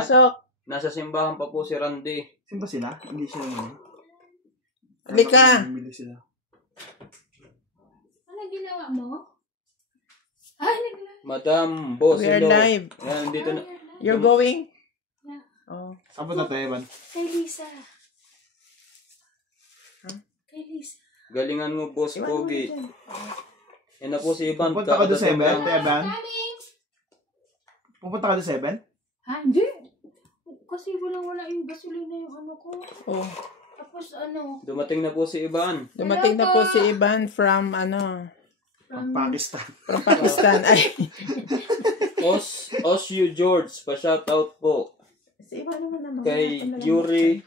Pasok. Nasa simbahan pa po si Randy. Simba sila? Hindi siya yun. Halika. Bumili sila. Ano ginawa mo? Ay, Madam, boss, We are hello. live. Yan, dito na. You're going? Yeah. Oh. Saan punta tayo, Evan? Kay Lisa. Huh? Kay Lisa. Galingan mo, boss Iwan mo Pogi. dyan. Yan na po si Ivan. Pupunta ka doon sa Evan, Evan? Coming! Pupunta ka doon sa Evan? Ha, hindi. Kasi wala yung gasolina yung ano ko. Oh. Tapos ano, Dumating na po si Ivan. Dumating na po si Ivan from From Pakistan. from Pakistan. Ay. Osyu George, pa-shoutout po. Si Ivan naman naman. Kay Yuri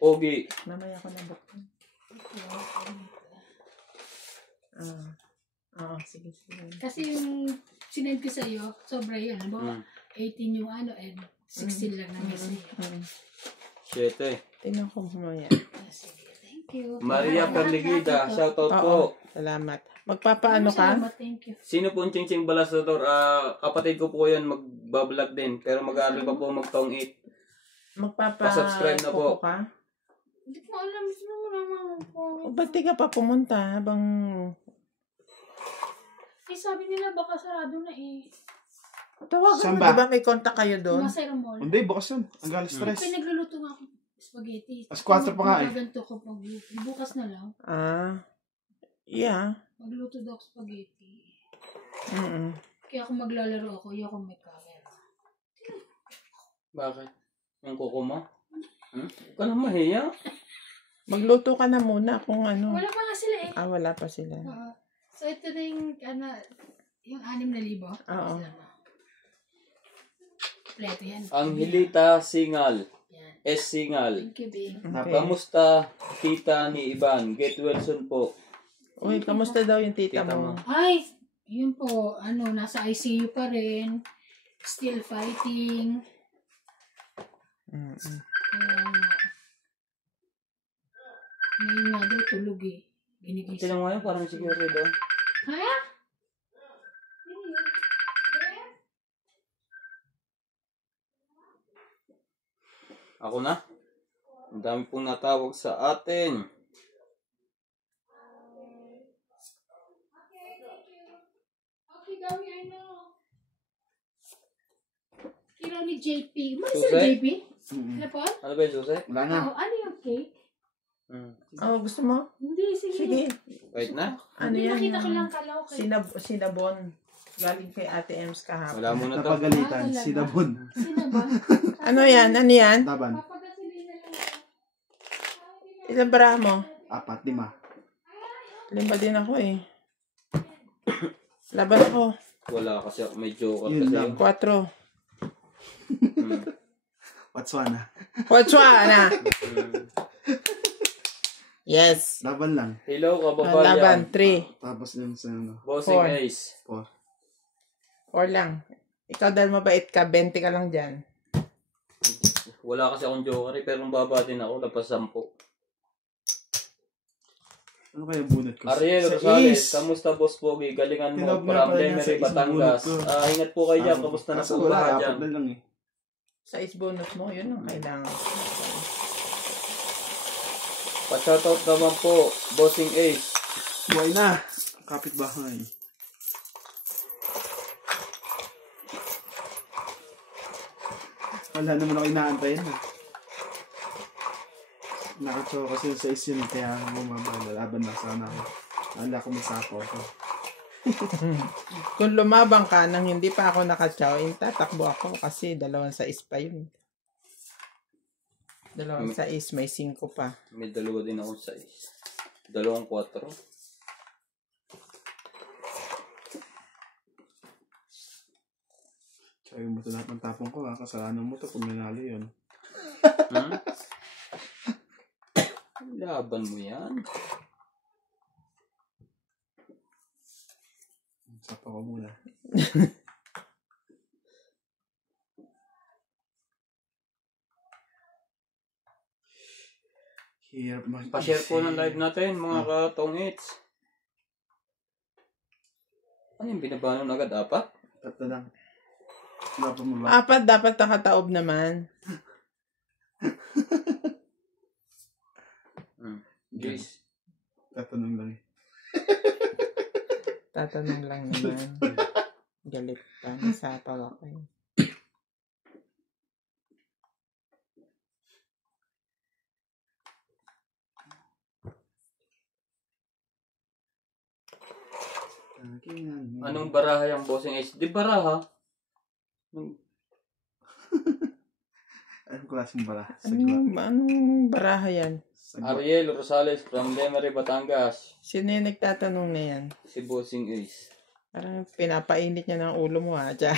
Pogi. Mamaya ko na buksan. Sige. kasi yung sinend ko sa'yo, sobra yun. Ano 18 yung ano, and 16 lang naman sa'yo. 7. Tingnan ko mamaya. Sige, thank you. Maria Perligida, shoutout po. Oo. Salamat. Magpapaano ka? Salamat, thank you. Sino po ang Ching Balasdor? Kapatid ko po yan, magbablog din. Pero mag-aaral pa po magtaong 8. Pa-subscribe na po. Ka? Hindi ko alam, sino mo naman po. O ba't di ka pa pumunta habang... Eh, sabi nila baka sarado na eh. Tawagan Saan mo, ba? di ba may kontak kayo doon? Masaya mall. Hindi, bukas yun. Ang galing stress. Pinagluluto nga ako spaghetti. As 4 pa nga eh. Magaganto ko pag bukas na lang. Yeah. Magluto daw ako spaghetti. Mm-mm. Kaya kung maglalaro ako, ayoko may camera. Bakit? Yung kuko mo? Huwag ka na mahiya. Magluto ka na muna kung ano. Wala pa nga sila eh. Wala pa sila. So ito na yung, yung 6,000. Oo. Pleto yan. Angelita Singal. Yan. S. Singal. Thank you, babe. Okay. Kamusta tita ni Ivan? Get well soon po. Uy, kamusta daw yung tita Tita mo? mo. Ay, yun po, nasa ICU pa rin. Still fighting. Mm-mm. Ngayon nga daw tulog eh. Ginigising. Sino mo yun? Parang siguro doon. Ha? Ako na. Ang dami pong natawag sa atin. Okay, Gami, I know. Kira ni JP. Ano Susi? sa JP? Ano po? Ano ba yung susi? Wala na. Ano yung cake? Oh, gusto mo? Hindi, sige. Sige. Wait na. Ano Hindi, yan? nakita ko lang kalaw kay... Sinabon. Galing kay Ate Ems kahapon. Wala muna to. Napagalitan. talaga? Sinabon. Sino ba? Ano yan? Ano yan? Taban. Papagasilina lang. Ilang bara mo? 4, 5. Limba din ako eh. Laban ako. Wala kasi may joker Yun kasi lang. yun. 4. Botswana. Botswana! Yes. Laban lang. Hello, kababayan. Laban, 3. Tapos yung sa ano. Bossing 4. Ace. 4 lang. Ikaw dahil mabait ka, 20 ka lang dyan. Wala kasi akong joker eh, pero baba din ako, tapos 10. Ano kaya bunot ko? Ariel Sa Rosales, East. kamusta boss Pogi? Galingan mo Tinawag na from pala niya sa Lemery, East Batangas. bunot ko. Ingat po kayo dyan, kamusta na Kaso po wala, ba 4 dyan? na lang eh. Sa bonus mo, yun ang kailangan. Pa-shoutout naman po, Bossing Ace. Buhay na. Kapitbahay. Wala naman ako inaantayin na. Nakatsawa kasi yung sa isin, kaya bumaba. Laban na sana ako. Wala ko masapo ako. Kung lumabang ka nang hindi pa ako nakachaw, tatakbo ako kasi 2 sa pa yun. 2 sa may 5 pa. May dalawa din ako sa Ace. 2, 4. Sabi mo ito lahat ng tapong ko, kasalanan mo ito kung nanalo yun. Laban mo yan. Sapa ko muna. Hirap mag- Pa-share po ng live natin, mga katongits. Ano yung binabanon agad? 4? 3 lang. Dapat mo ba? Apat dapat nakataob naman. Guys. Tatanong lang eh. Tatanong lang naman. Galit pa. Nasapaw ako eh. Anong baraha yung bossing H? Di baraha. Anong klaseng bala? Anong baraha yan? Ariel Rosales from Lemery, Batangas. Sino yung nagtatanong na yan? Si bossing H. Parang pinapainit niya ng ulo mo ha. Tiyan.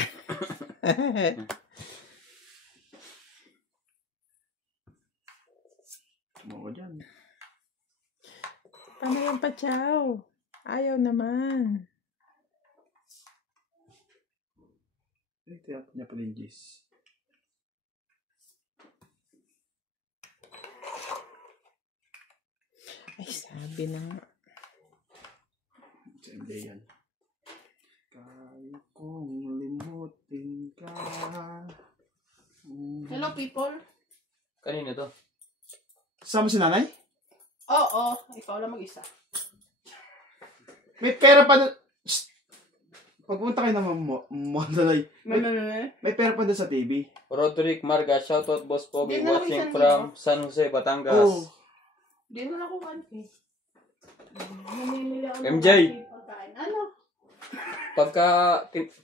Mo ko dyan. Paano yung pachaw? Ayaw naman. Ay, tiyap niya pala yung Jis. Ay, sabi na nga. Sa MJ yan. Kaya kong limutin ka. Hello, people. Kanino to? Sama si nanay? Oo, ikaw lang mag-isa. May pera pa doon. Pagpunta kayo naman mo, Mondalay. May pera pa doon sa TV. Roderick Marga, shoutout Boss Pogi, Di na watching lang from isang San Jose, Batangas. Oh. Di mo na ako kanti. Namimili ako ng MJ. pagkain. Ano? Pagka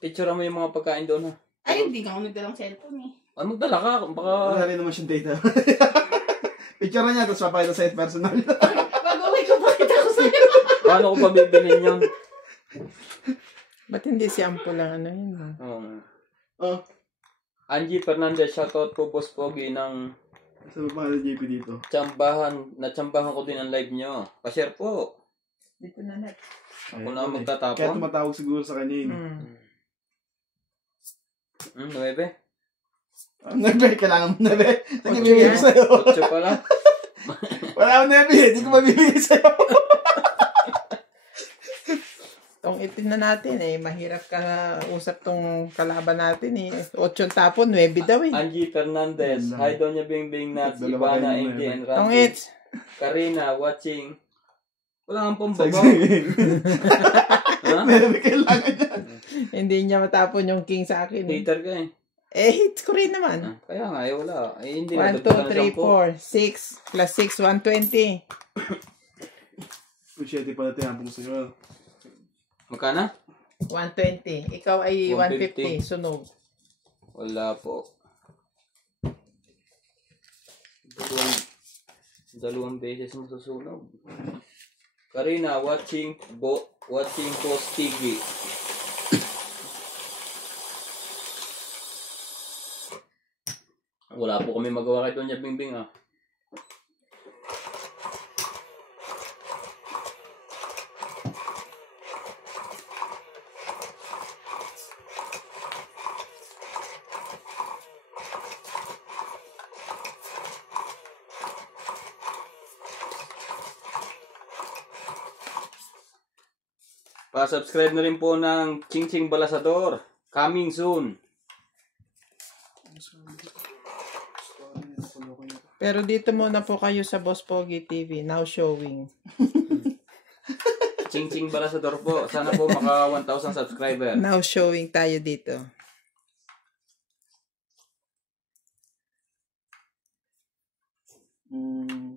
picture mo yung mga pagkain doon ha. Ay, hindi nga ako nagdalang cellphone eh. Ano magdala ka? Baka... Wala rin naman siyang data. Picture niya, tapos papakita sa personal. Pag-uwi ko pakita ko sa'yo. Paano ko pabibilin yun? Ba't hindi si Ampo lang ano yun? Ha? Oh. Angie Fernandez, shoutout po Boss Pogi ng Sa pangalan JP dito. natsambahan ko din ang live nyo. Pa-share po. Dito na net. Ako na Kaya magtatapon. tumatawag siguro sa kanya yun. 9. Nebe, kailangan mo nebe. Hindi ko bibigay sa'yo. 8 pala. Wala akong nebe, hindi ko mabibigay sa'yo. Tong itin na natin eh. Mahirap ka usap tong kalaban natin eh. 8 tapon, 9 daw eh. Angie Fernandez. Hi Donya Bing Bing Nuts. Dalawa Ivana, kayo, AJ, and Tong Randy. its. Karina, watching. Wala kang pambabaw. Ha? Nebe, kailangan niya. Hindi niya matapon yung king sa akin eh. Hater ka eh. Eh, hits ko rin naman. Kaya nga, wala. Hindi 1, 2, nadagdagan 3, 4, ng 6. Plus 6, 120. Kung siya di pala tinapong sa'yo. 10. Magkana? 120. Ikaw ay 150. 150. Sunog. Wala po. Dalawang beses mo susunog. Karina, watching Post TV. Wala po kami magawa kay Donya Bingbing ah. Pa-subscribe na rin po ng Ching Ching Balasador. Coming soon. Pero dito muna po kayo sa Boss Pogi TV. Now showing. Ching Ching Balasador po. Sana po maka 1,000 subscriber. Now showing tayo dito. Mm.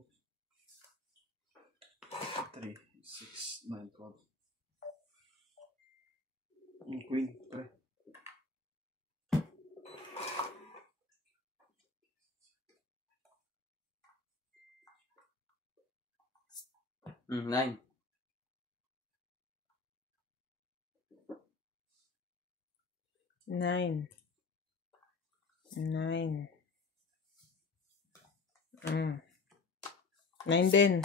3, 6, 9, 12. Queen, 3. Nine. Nine. 9 din.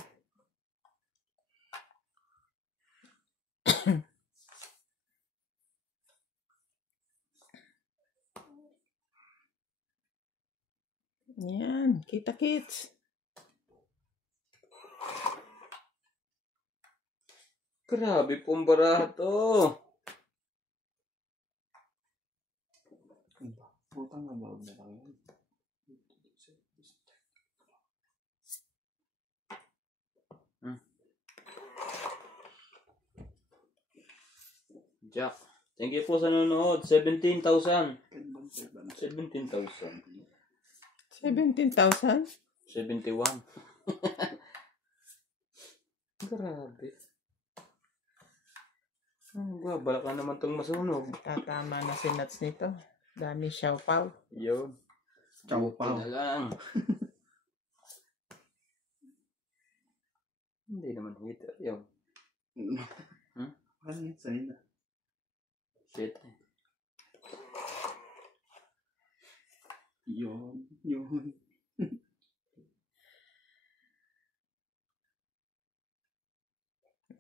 Yan. Kita kits. Grabe pong baraha to. Putang na loob na lang yun. Jack. Thank you po sa nanonood. 17,000. 17,000. 17,000? 71. Grabe. Bala ka naman itong masunog. Tatama na si Nuts nito. Dami siyaw pao. Yun. Chow pao. Na lang. Hindi naman heater. Yun. Ano yun? Sa'yo na. Shit. Yun.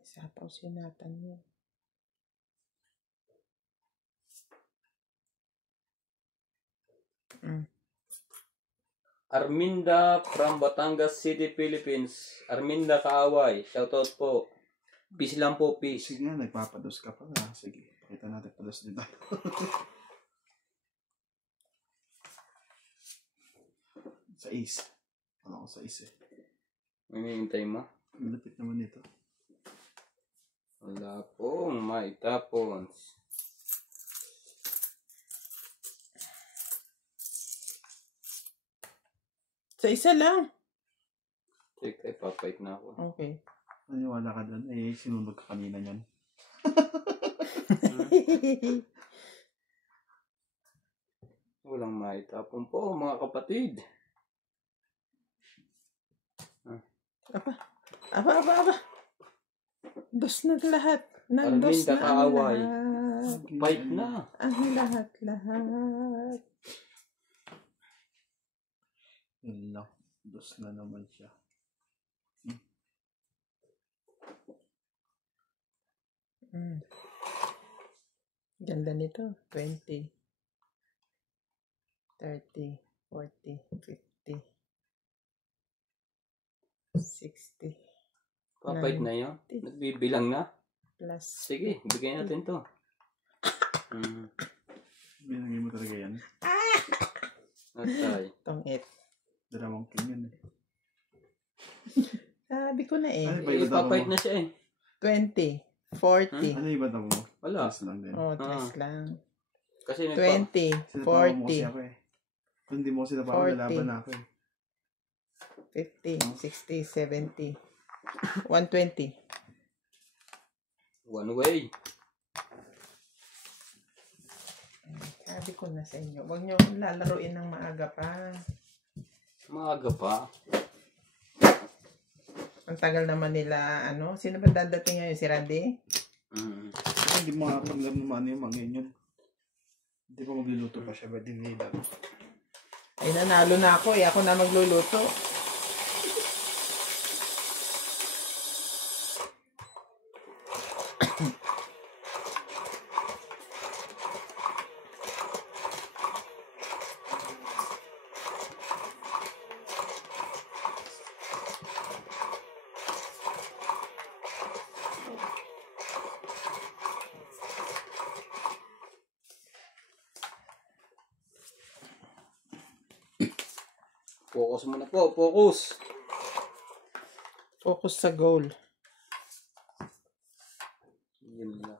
Sapaw sinatan mo. Arminda from Batangas City, Philippines. Arminda Kaaway. Shoutout po. Peace lang po, peace. Sige nga, nagpapados ka pa nga. Sige, pakita natin pados din tayo. Sa is. Wala ko sa is eh. May hintay mo? Ang lapit naman nito. Wala pong maitapons. Sa isa lang. Teka, papait na ako. Okay. Naniwala ka doon. Eh, sinunog ka kanina yan. Walang maitapon po, mga kapatid. Aba. Dos na lahat. Nandos Arminda na ang Kaaway. lahat. Fight na. Ang lahat. Yun lang. Dos na naman siya. Ganda nito. 20. 30. 40. 50. 60. Papait na yun. Nagbibilang na. Plus. Sige, bigay natin to. Binangin mo talaga yan. Atay. Tong 8. Dalawang king yun eh. Sabi ko na eh. Ano ba Eh, iba tama papait mo? na siya eh. 20. 40. Ano iba tama mo? Wala. Tres lang din. Oh, 3 lang. Kasi 20. Sinabawa mo kasi 40. ako eh. Kung hindi mo sinabawa, 40. lalaban na ako eh. 50. 60. 70. 120. one way. Sabi ko na sa inyo, huwag nyo lalaruin ng maaga pa. Maaga pa. Ang tagal naman nila, ano? Sino ba dadating ngayon? Si Randy? Hindi mo paglaro naman yung mga yun. Hindi pa magluluto pa siya, ba't hindi nila? Ay, nanalo na ako eh. Ako na magluluto. Focus muna po, focus. Focus sa goal. Yun lang.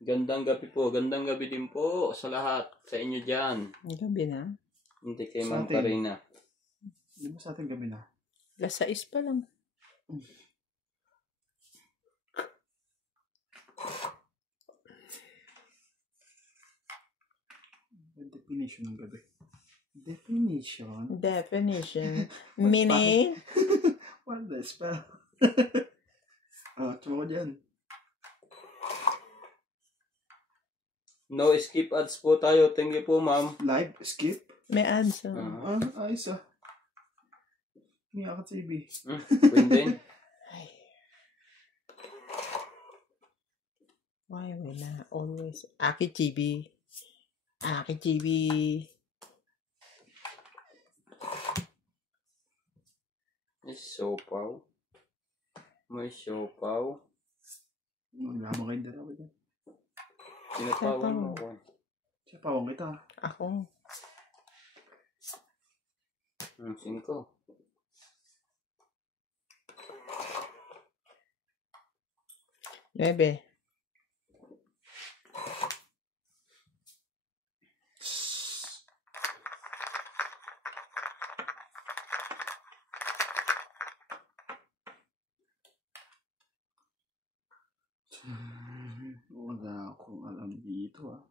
Gandang gabi po, gandang gabi din po sa lahat, sa inyo dyan. Gabi na. Hindi kay Sa Ma'am atin. Karina. Hindi mo sa ating gabi na. Alas 6 pa lang. Definition ng gabi. Definition? Definition. Meaning. What the spell? Tsuma ko dyan. No skip ads po tayo. Thank you po, ma'am. Live, skip. May ads. Ayos ah. Miyaka TV. Queen din. Ay. Why wala? Always. Aki Chibi. Aki Chibi. May siopaw. May Sa pawang kita. Ako. 5. Bebe. Wala akong alam dito ah.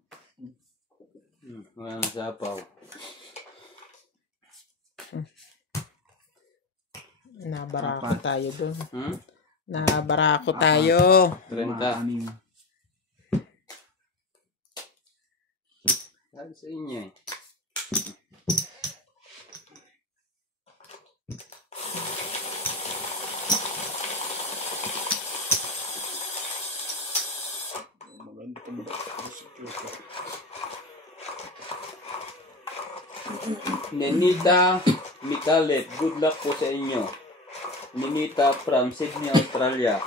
Wala nang sapaw. Nabarako Apat. tayo doon. Nabarako Apat. tayo. 30. 6. Sabi sa inyo eh. Maganda pa mag-secure. Nenita Mikalet, good luck po sa inyo. Nenita from Sydney, Australia.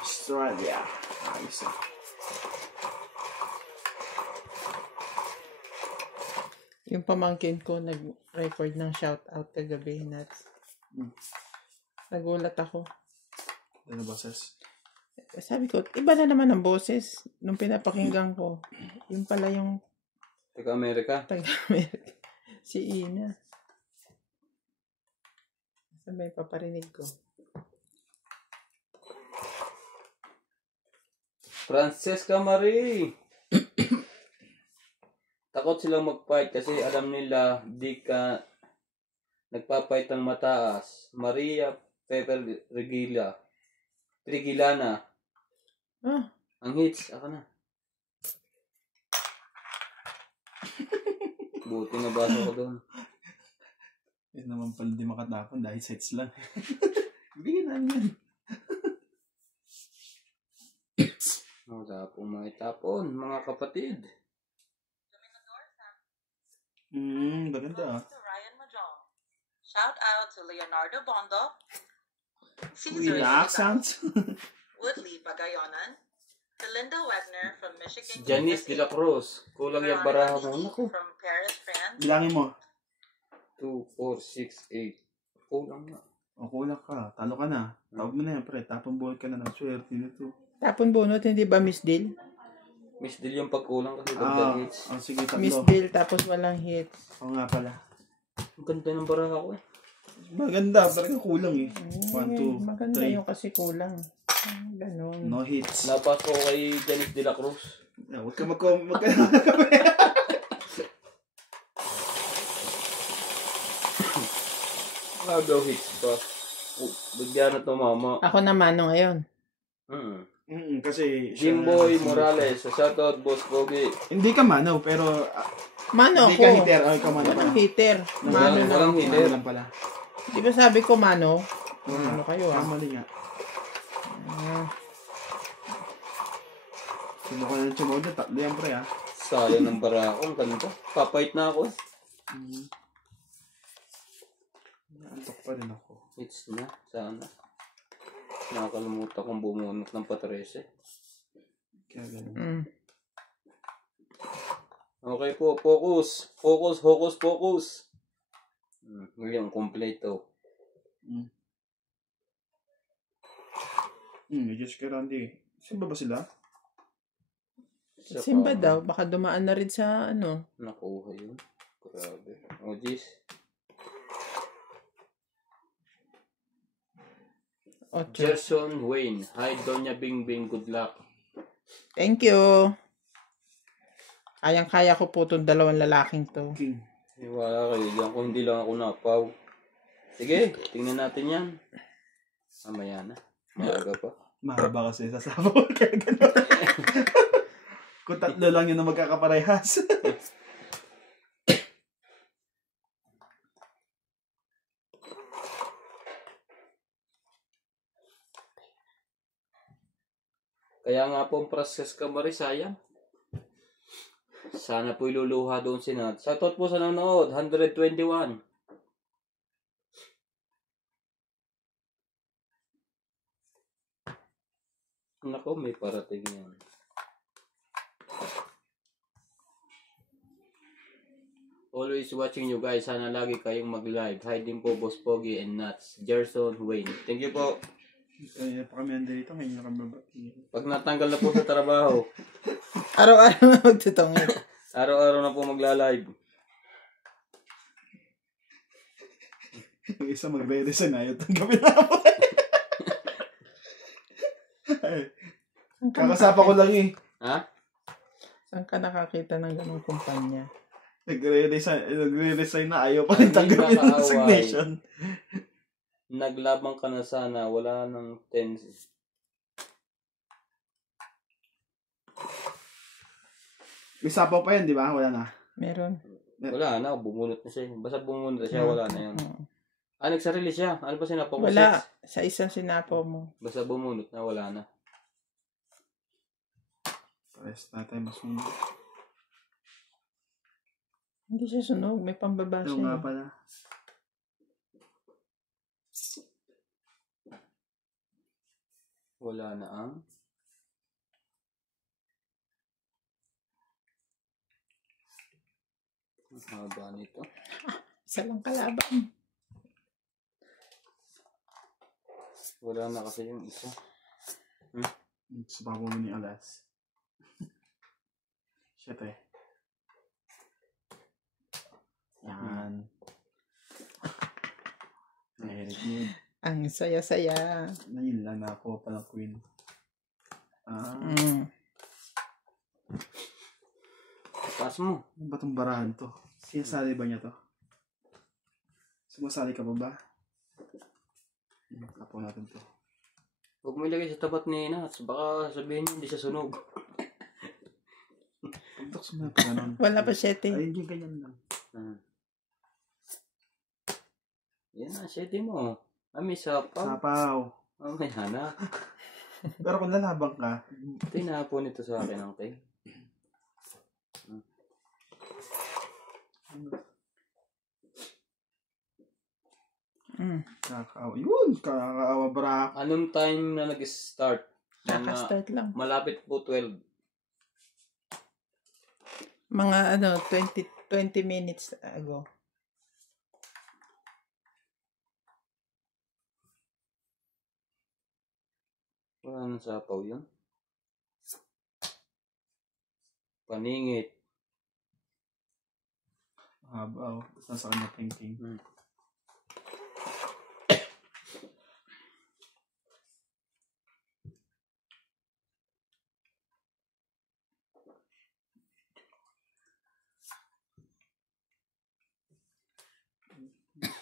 Australia. Ayos ah. Yung pamangkin ko nag-record ng shoutout kagabi. Nagulat ako. Ano boses? Sabi ko, iba na naman ang boses nung pinapakinggan ko. Yung pala yung Taga-Amerika. taga-Amerika. Si Ina. Sabay paparinig ko. Francesca Marie. Takot silang mag-fight kasi alam nila di ka nagpa-fight ng mataas. Maria Pepper Regilana. Ah, Ang hits, ako na. Buti na basa ko doon. Yun naman pala di makatapon dahil sets lang. Bigyan namin yan. Wala pong maitapon, mga kapatid. Maganda ah. To Ryan Majong. Shout out to Leonardo Bondo, Caesar Relax, Rizal, sounds. Woodley Pagayonan, Belinda Wagner from Michigan, Janice de la Cruz. Kulang yung baraha mo. Naku. from Paris, France, Bilangin mo. 2, 4, 6, 8. Kulang na. O kulang ka. Talo ka na. Tawag mo na yan, pre. Tapang buhat ka na ng swerte nito. tapon bunot, hindi ba Miss Dill? Miss Dil yung pagkulang kasi dagdag hits. Sige, tatlo. Miss Dill, tapos walang hits. Oo nga pala. Ang ganda ng baraha ko eh. Maganda. Talaga kulang eh. 1, 2, Maganda 3. yung kasi kulang. Ganon. No hits. Napas ko kay Janice de la Cruz. Huwag ka Daw hits pa. Bigyan na tumama. Ako naman no ngayon. Kasi... Jimboy Morales. So shoutout Boss Pogi. Hindi ka manaw, pero... Mano hindi ako. ka hitter. Ay, ka manaw Walang pala. hitter. Mano Walang lang. hitter. Manaw lang pala. Di ba sabi ko mano? Ano kayo ah? Mali nga. Ah, Sino ka na chumodo? Tatlo yan, pre, ah. Sayang ng baraha ko. Ang ganda. Papait na ako eh. Naantok pa rin ako. Hits na. Sana. Nakakalimutan kong bumunot ng patrese. Kaya ganun. Okay po. Focus. Focus. Focus. Focus. Ngayon, kompleto. Medyo si Randy. Saan ba sila? Simba daw. Baka dumaan na rin sa ano. Nakuha yun. Grabe. O, jeez. Gerson Wayne. Hi, Donya Bingbing. Good luck. Thank you. Kayang-kaya ko po itong dalawang lalaking to. King. Wala kayo dyan kung hindi lang ako napaw. Sige, tingnan natin yan. Mamaya na. Maaga pa. Mahaba kasi sasabaw. Kaya ganun. Kung tatlo lang yun na magkakaparehas. Kaya nga po ang Francesca Marie, sayang. Sana po iluluha doon si Nat. Shoutout po sa nanonood, 121. Nako, may parating yan. Always watching you guys. Sana lagi kayong mag-live. Hi din po, Boss Pogi and Nuts. Gerson Wayne. Thank you po. Kaya pa kami andito, ngayon na kami babati. Pag natanggal na po sa trabaho, Araw-araw na magtutungit. araw-araw na po magla-live. Yung isa magre-resign ayaw tanggapin namin. Kakasapa ko lang eh. Ha? Saan ka nakakita ng ganong kumpanya? Nagre-resign na ayaw pa rin Hindi tanggapin ng nakaaway. resignation. Naglabang ka na sana. Wala nang tense. May sapaw pa yan, di ba? Wala na. Meron. Wala na. Bumunot na siya. Basta bumunot na siya. Wala na yun. Oo. Nagsarili siya. Ano pa sinapaw ko? Wala. Sa isang sinapo mo. Basta bumunot na. Wala na. Pares na tayo masunod. Hindi siya sunog. May pambaba Ito siya. nga eh. pala. Wala na ang haba nito. Isa lang kalaban. Wala na kasi yung isa. Sa papo mo ni Alas. Shit eh. Yan. Eric Mood. Ang saya-saya. Ngayon lang na ako pala Queen. Mm. Taas mo. Ano ba itong barahan to? Sinasali ba niya to? Sumasali ka pa ba? Kapo natin to. Huwag mo ilagay sa tapat ni Nats. Baka sabihin niya hindi siya sunog. Pagtok sa mga ganun. Wala pa 7. Ayun yung ganyan lang. Yan na, seti mo. May sapaw. Sapaw. May hana. Pero kung lalabang ka, Tinapon ito sa akin ang tay. kakaawa. Yun! Kakaawa bra. Anong time na nag-start? Kaka-start lang. Malapit po 12. Mga 20 minutes ago. Wala nang sapaw yun. Paningit. Haba oh. Nasa kanya thinking.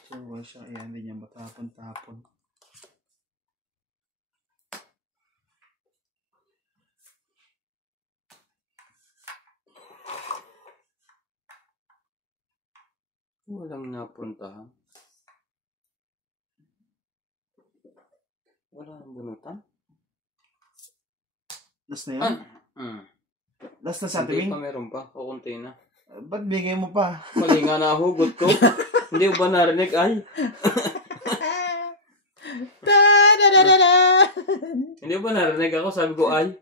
So, siya. Ayan, hindi niya matapon-tapon. Walang napuntahan. Wala nang bunutan. Last na yan? Last na sa Hindi atin, pa meron pa. O kunti na. ba't bigay mo pa? Mali nga nahugot ko. Hindi mo ba narinig? Ay! Da-da-da-da-da! Hindi mo ba narinig ako? Sabi ko ay.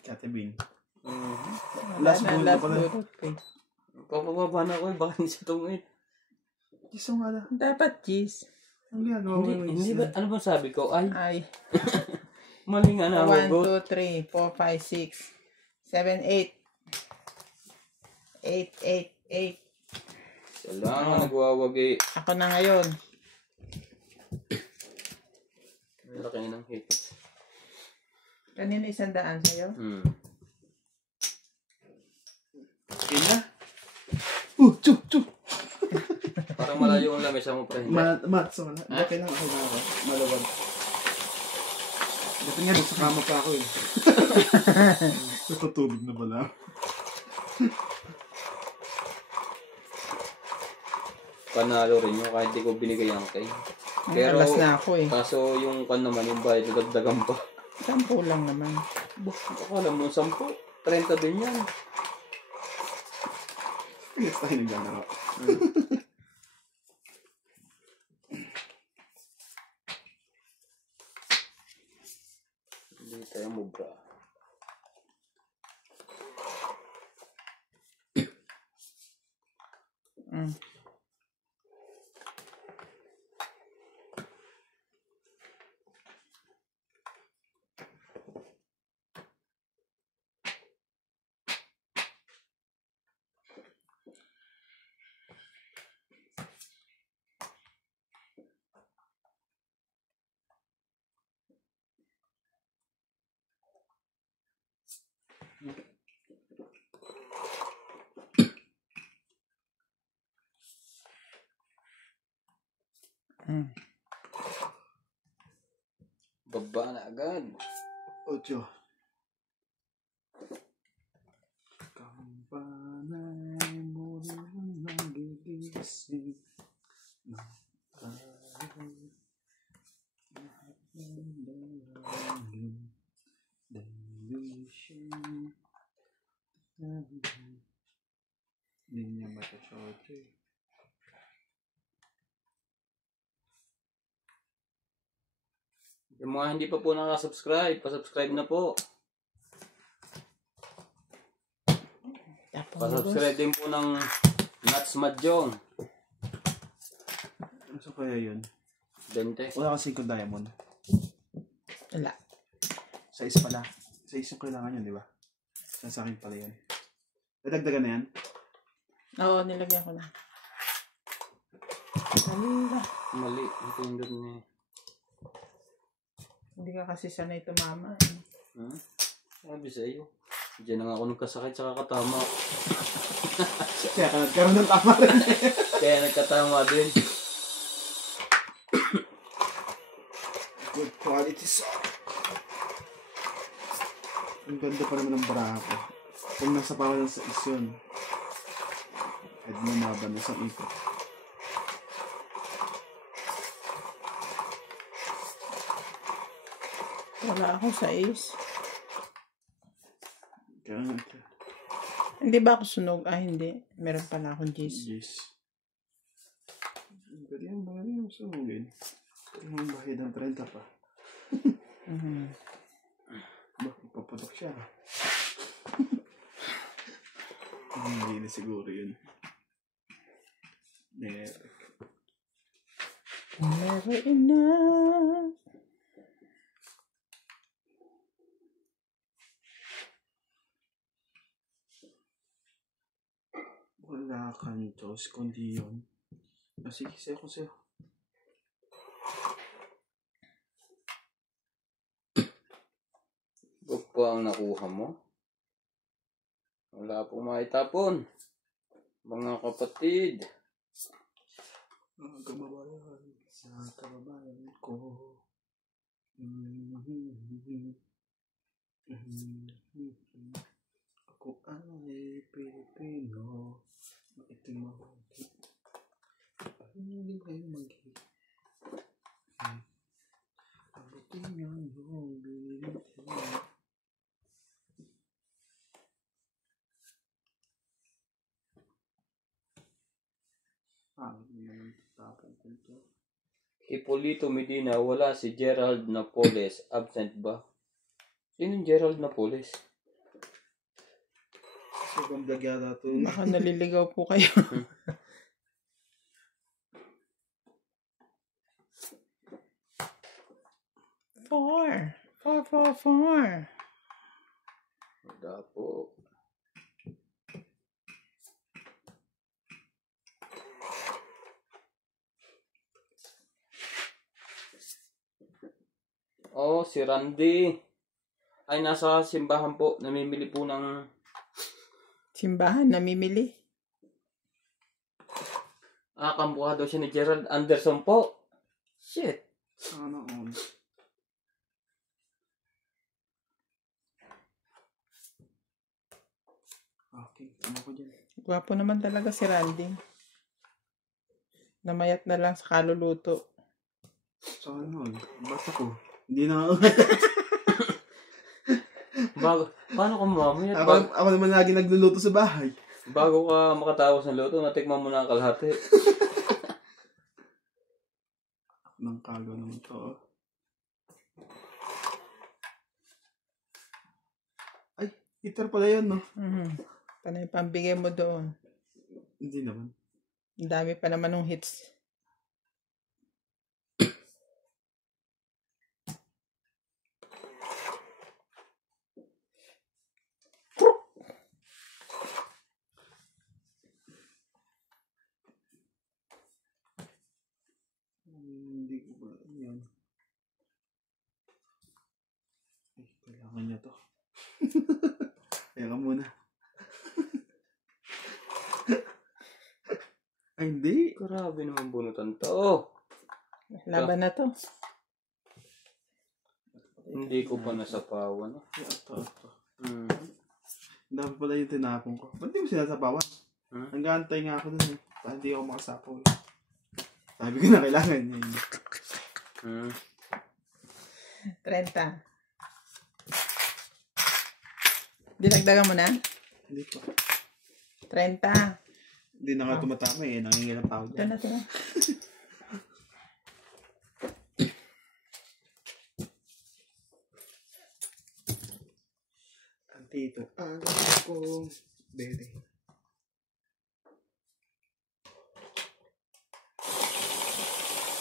Kate Bean. Last Last na bullet pa pala. bullet ko eh. Papababa na ako eh. Baka hindi siya tungit. Kiso nga lang. Dapat cheese. Ang ginagawa mo yung Hindi ba? Ano ba sabi ko? Ay. Ay. Mali nga 1, nahugot. 2, 3, 4, 5, 6, 7, 8. 8. Salamat, nagwawagi. Ako na ngayon. Laki ng hit. Kanina 100 sa'yo? Yun na. Chu! Parang malayo ang lamesa mo pa. So, dati lang ako na ako. Malawag. Dati nga, sa kama pa ako eh. Natutulog na pala. Panalo rin yun kahit di ko binigay ang kay. Pero, Alas na ako eh. kaso yung kan naman, yung bayad, nagdagdagan pa. 10 lang naman. Akala mo, 10. 30 din yan. Yes, tayo naglalaro. Hindi tayo mubra. Mm. Mm. Baba na agad. 8. Kampanay mo rin ang nagigising ng araw. Lahat ng dalangin, division. Hindi niya matashot eh. Yung mga hindi pa po nakasubscribe, pasubscribe na po. Pasubscribe din po ng Nuts Madjong. Ano sa kaya yun? 20. Wala kasi 5 diamond. Wala. 6 pala. 6 yung kailangan yun, di ba? Sa akin pala yun. Nadagdagan na yan? Oo, nilagyan ko na. Mali. Ito yung doon niya. Hindi ka kasi sanay tumama. Hmm? Sabi sa iyo. Diyan na nga ako nagkasakit sa kakatama. Kaya ka nagkaroon ng tama rin. Kaya nagkatama din. Good quality sock. Ang ganda pa naman ng baraha ko. Kung nasa pa lang sa isyon. Kahit lumaban na sa ito. Wala akong size. Kaya Hindi ba ako sunog? Ah, hindi. Meron pala akong G's. yes. Pwede yan, baka niyo sunugin. Yung bahid ng 30 pa. Mhm. Bakit paputok siya? Hindi na siguro yun. Never. Never enough. Wala kang Diyos kundi yun. Sige, sa'yo ko sa'yo. Huwag pa ang nakuha mo. Wala pong maitapon. Mga kapatid. Mga kababayan sa kababayan ko. Ako ay Pilipino. Maitim ako. Hindi kayo mag-hit. Abutin niyo yung bilitin. Hipolito Medina, wala si Gerald Napoles. Absent ba? Sino yung Gerald Napoles? So, kung vlog yata ito. Baka naliligaw po kayo. Four. Wala po. Oh, si Randy. Ay, nasa simbahan po. Namimili po ng... Simbahan, namimili. kamukha daw siya ni Gerald Anderson po. Shit. Sana all. Okay, ano ko dyan? Gwapo naman talaga si Randy. Namayat na lang sa kaluluto. Sana all. Basta ko. Hindi na ako. Paano ka mamaya? Ako naman lagi nagluluto sa bahay. Bago ka makatapos ng luto, natikman mo na ang kalahati. Nang kago naman to. Ay, heater pala yun, no? Panay pambigay mo doon. Hindi naman. Ang dami pa naman ng hits. Hindi ko ba yan. Ay, kailangan niya to. Kaya ka muna. Ay, hindi. Grabe naman bunutan to. Laban na to. Hindi ko pa nasapawan. Ito. Hmm. Ang dami pala yung tinapon ko. Ba't di mo sinasapawan? Hmm? Nag-aantay nga ako dun eh. Dahil di ako makasapaw eh. Sabi ko na kailangan niya yun. Hmm. 30. Dinagdagan mo na? Hindi ko. 30. Hindi na nga tumatama eh. Nangingilang tao Ito dyan. na, ito na. Antito. Ang ko. Bede.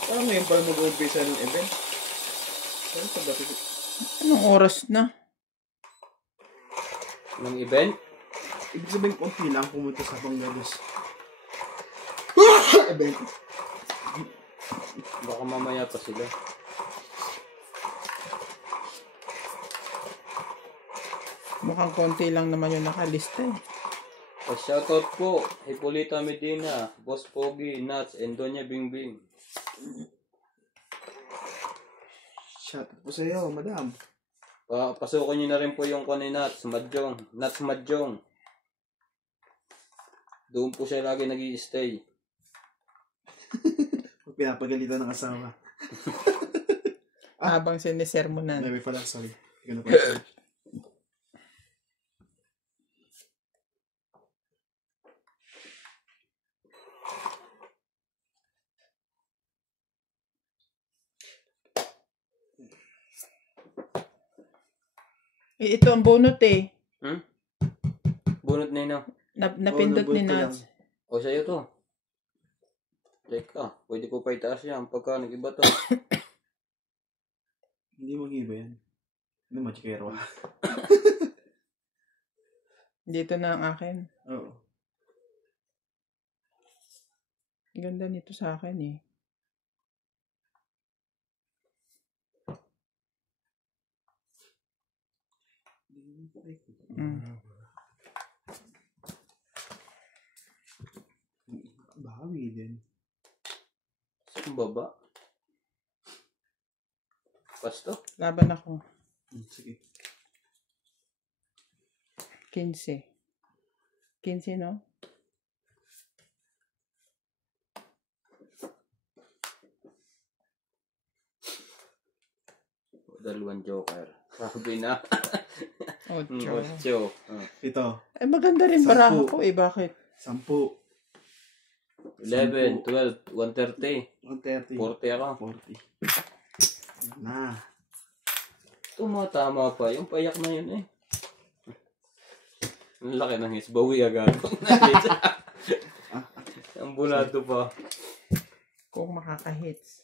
Parang ngayon pala mag-umpisa ng event. Ano sa bato? Anong oras na? Ng event? Ibig sabihin konti lang pumunta sa Bangladesh. Event. Baka mamaya pa sila. Mukhang konti lang naman yung nakalista eh. Shoutout po, Hipolita Medina, Boss Pogi, Nuts, and Doña Bingbing. Shout out po sa iyo, madam. Pasukin nyo na rin po yung kani Nuts, Madjong. Nuts Madjong. Doon po siya lagi nag-i-stay. Pinapagalitan ng asawa. Habang sinisermonan. Nabi pala, sorry. Hindi ko na pala. Ito ang bunot eh. Hmm? Bunot na yun. Napindot ni Nats. O sa'yo to. Check ka. Pwede ko pa itaas yan pagka nag-iba to. Hindi mag-iba yan. Ano machikero? Dito na ang akin. Oo. Ganda nito sa akin eh. Mm. Bawi din. Saan baba? Pasto? Laban ako. Sige. 15. 15 no? Dalawang joker. Sabi na. 8. 8. Ito. Eh maganda rin baraha 10. ko eh. Bakit? 10. 11, 12, 130. 130. 40 ako. 40. Na. Tumatama pa. Yung payak na yun eh. Ang laki ng hits. Bawi agad. Ang bulado pa. Kung makaka-hits.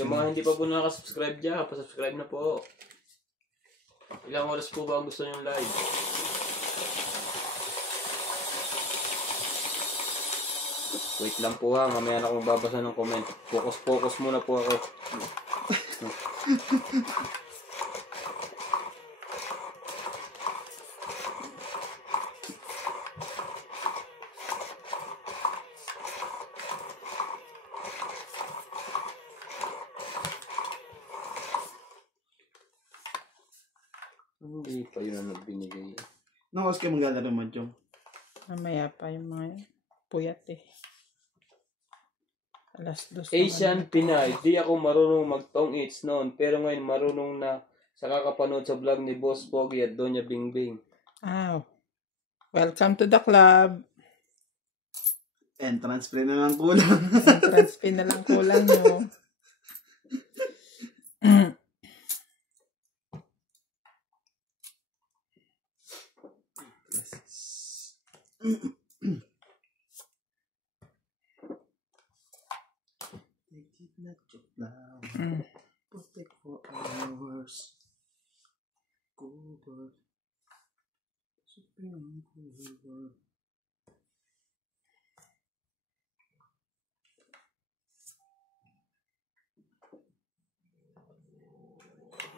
Yung mga hindi pa po nakasubscribe dyan, pasubscribe na po. Ilang oras po ba ang gusto nyo live? Wait lang po ha, mamaya na akong babasa ng comment. Focus muna po ako. Hindi pa yun ang binigay. Nang oras kayo maglalaro Madjong? Mamaya pa yung mga yun. Puyat eh. Alas 2. Asian Pinay, di ako marunong mag-tong its noon, pero ngayon marunong na sa kakapanood sa vlog ni Boss Pogi at Doña Bingbing. Ah, welcome to the club. Entrance free na lang kulang. Entrance fee na lang kulang nyo. Na-check lang. Protect for hours. Cover. Supreme cover.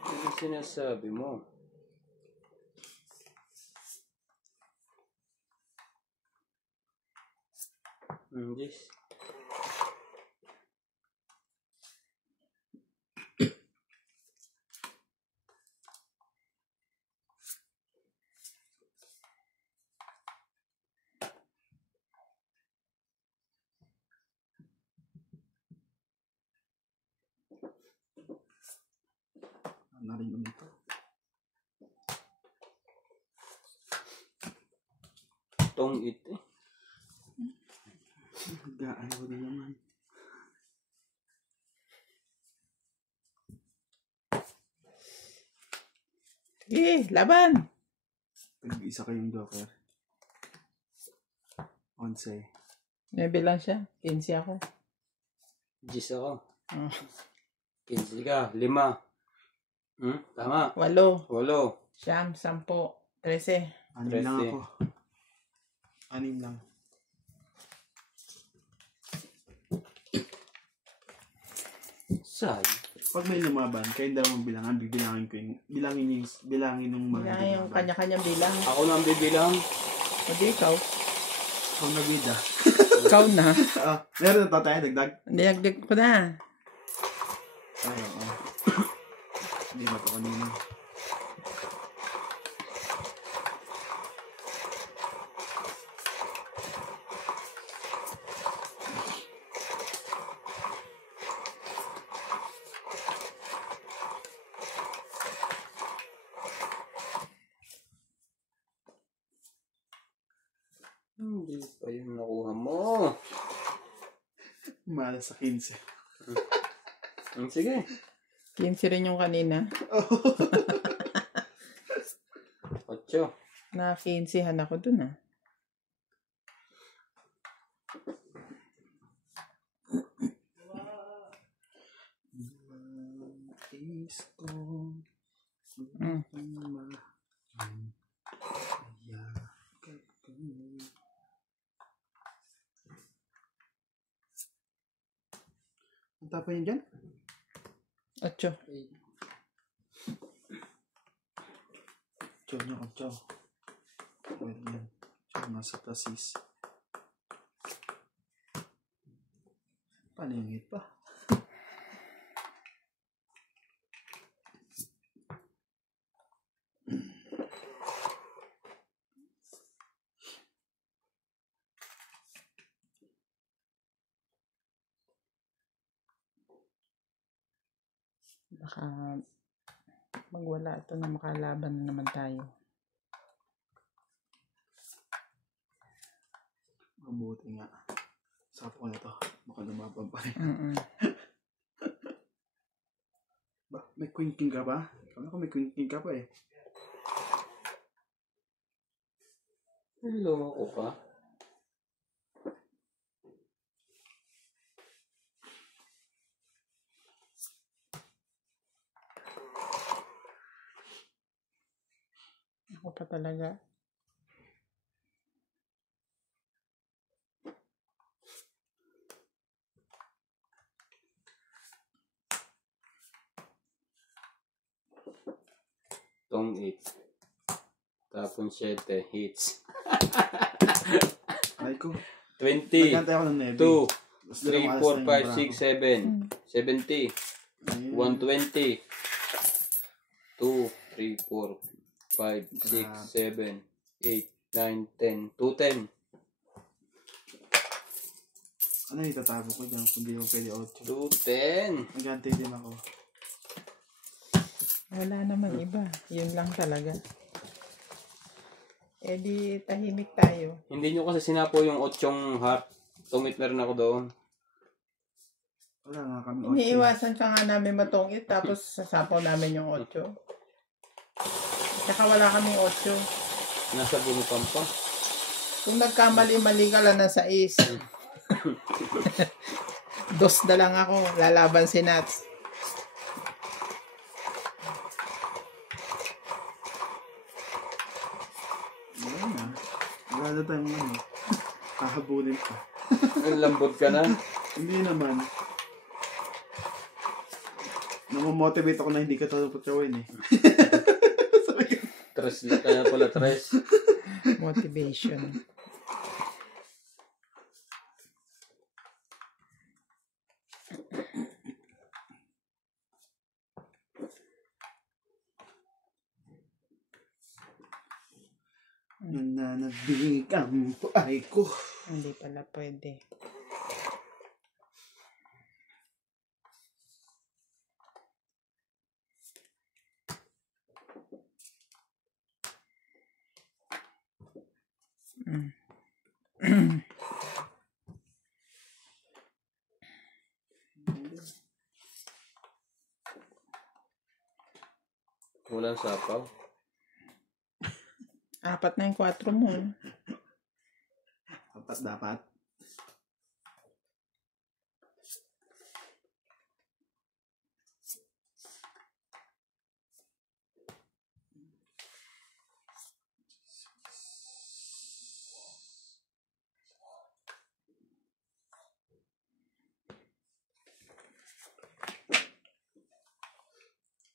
Ano sinasabi mo? Yes. Narinig mo ito. Tong it eh. Gaan ko din naman. Sige, laban. Tag-isa kayong joker. 11. May bilang siya. 15 ako. 10 ako. Oh. 15 ka. 5. Tama. 8. 8. Siyam, 10, 13. 6 lang ako. 6 lang. Say. Pag may lumaban, kayong dalawang bilangan, bibilangin ko yung, bilangin ng mga Bilang yung kanya-kanyang bilang. Ako na ang bibilang. Hindi ikaw. Kung nabida. Ikaw na. Meron na tayo, dagdag. Diyagdag ko na. Ay, oo. Hindi ba ito kanina? Hindi pa yung nakuha mo. Malas sa 15. Sige. 15 rin yung kanina. 8. Na 15han ako dun ah. Ang tapon yun dyan? 8. Chow niya kong chow. Well, yan. Chow nasa tasis. Paningit pa. Baka magwala ito na makalaban na naman tayo. Mabuti nga. Sapo ko na to. Baka lumaban pa rin. Ba, may queen king ka ba? Kala ko may queen king ka pa eh. Hello ako pa. Ako pa talaga. Tong 8. Tapon 7 hits. Ay ko. 20. Nagkantay ako ng nebe. 2, Tapos 3, 4, 5, 6, 7, 70, 120, 2, 3, 4, 5, 6, 7, 8, 9, 10, 210. Ano yung tatabo ko dyan kung di mo pwede 8? 210. Nagkantay din ako. Wala naman iba. Yun lang talaga. Eh di tahimik tayo. Hindi nyo kasi sinapo yung 8 heart. Tungit meron ako doon. Wala nga kami 8. Iniiwasan ka nga namin matungit tapos sasapaw namin yung 8. Saka wala kaming 8. Nasa bunukan pa. Kung nagkamali-mali ka lang ng 6. Dos na lang ako. Lalaban si Nats. Wala na. Wala na tayong ano. Kahabulin pa. Ang lambot ka na. Hindi naman. Namomotivate ako na hindi ka tatapatawin eh. Tres lang kaya pala, tres. Motivation. Nananabig ang buhay ko. Hindi pala pwede. Walang sapaw. Apat na yung 4 mo. Dapat dapat.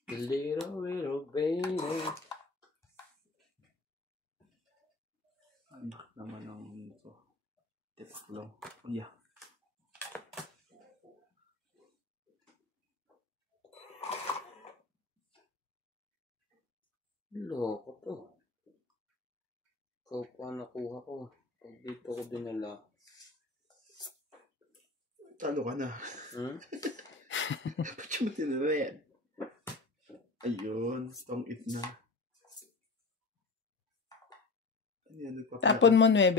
Little baby. Anak naman ang ito. Tipaklong. Oh, yeah. Loko to. Ikaw pa nakuha ko. Pag dito ko dinala. Talo ka na. Hmm? Ba't yung tinala yan? Ayun. Tong it na. Ano yan? Tapon mo 9.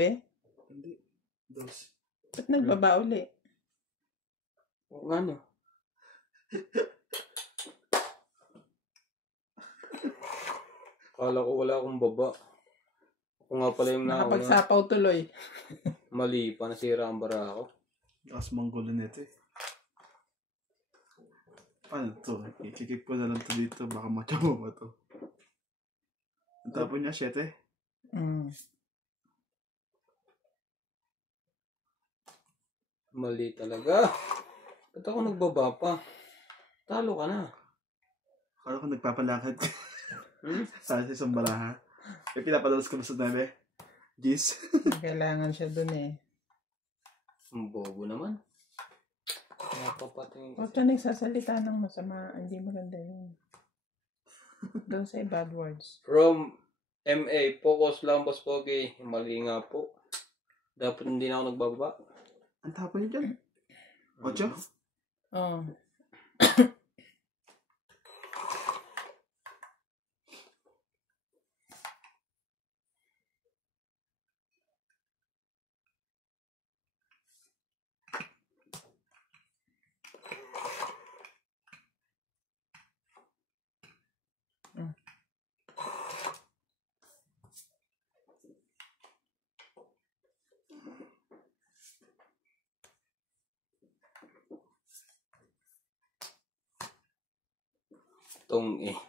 Hindi. 2. Ba't nagbaba uli? O ano? Kala ko wala akong baba. Ako nga pala yung nauna. Nakapagsapaw tuloy. Mali pa. Nasira ang bara ako. Lakas manggulo nito eh. Paano to? Ikikip ko na lang to dito. Baka matyawa mo to. Ang tapon niya, 7. Mali talaga. Ba't ako nagbaba pa? Talo ka na. Akala ko nagpapalakad ka. Hmm? Sa isang baraha. May pinapadalas ko na sa 9. Gis. Kailangan siya dun eh. Ang bobo naman. Napapatingin Huwag kasi. ka nagsasalita ng masama. Hindi maganda yun. Don't say bad words. From MA, focus lang, Boss Pogi. Mali nga po. Dapat hindi na ako nagbaba. Ang tapon niya dyan. 8? Oh. Tong eh.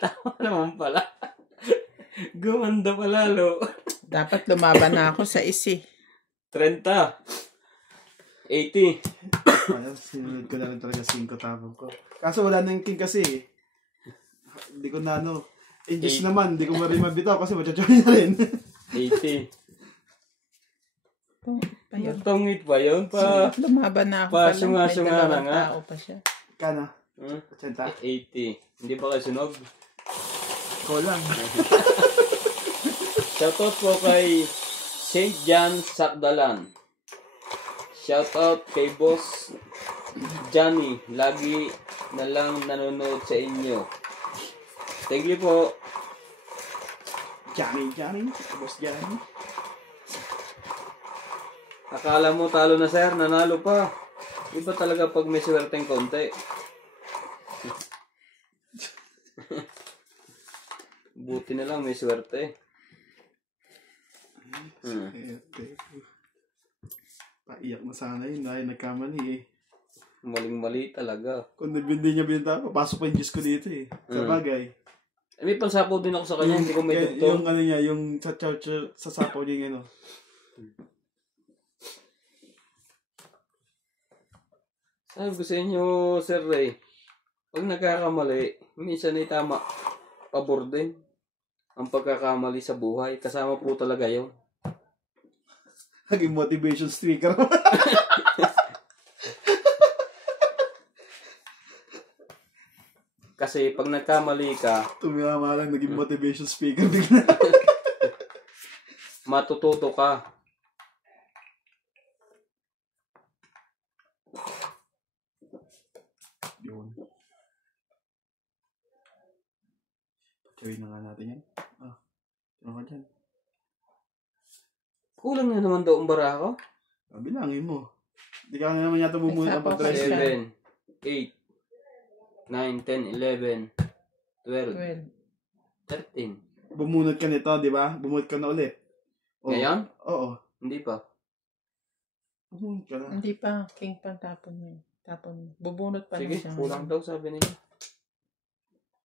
Tama naman pala. Gumanda pa lalo. Dapat lumaban na ako sa isi. 30. 80. Ayun, sinunod ko na lang talaga 5 tapon ko. Kaso wala na yung king kasi eh. Hindi ko na ano. Ingis naman, hindi ko marin mabitaw kasi matyachoy na rin. 80. Ayun. Tungit ba yun pa? Lumaban na ako Pa, pala. sunga-sunga na nga. Tao pa siya. Kana? Hmm? 80? 80. Hindi ba kayo sunog? Ikaw lang. Shoutout po kay St. John Sakdalan. Shoutout kay Boss Johnny. Lagi na lang nanonood sa inyo. Thank you po. Johnny. Boss Johnny. Akala mo talo na sir, nanalo pa. Iba talaga pag may swerteng konti. Buti na lang may swerte. Paiyak na sana yun dahil nagkamali eh. Maling-mali talaga. Kung hindi niya binta, papasok pa yung Diyos ko dito eh. Sa bagay. May pansapaw din ako sa kanya, hindi ko may dugtong. Yung ano niya, yung sa sapaw niya yung ano. Sabi ko sa inyo, Sir Ray, pag nagkakamali, minsan ay tama, pabor din ang pagkakamali sa buhay. Kasama po talaga yun. Naging motivation speaker. Kasi pag nagkamali ka, Tumiyama lang, naging motivation speaker bigla. matututo ka. Yun. Gawin na nga natin yan. Ano ka dyan? Kulang na naman daw ang bara ko. Bilangin mo. Hindi ka na naman yata bumuhay ang Nagsapaw ka pag-drive. siya. 7, 8, 9, 10, 11, 12, Well, 13. Bumunot ka nito, di ba? Bumunot ka na ulit. Oo. Ngayon? Oo. Hindi pa. Bumunot ka na. hindi pa. King pa tapon niya. Tapon. Bubunot pa Sige, lang siya. kulang daw sabi nila.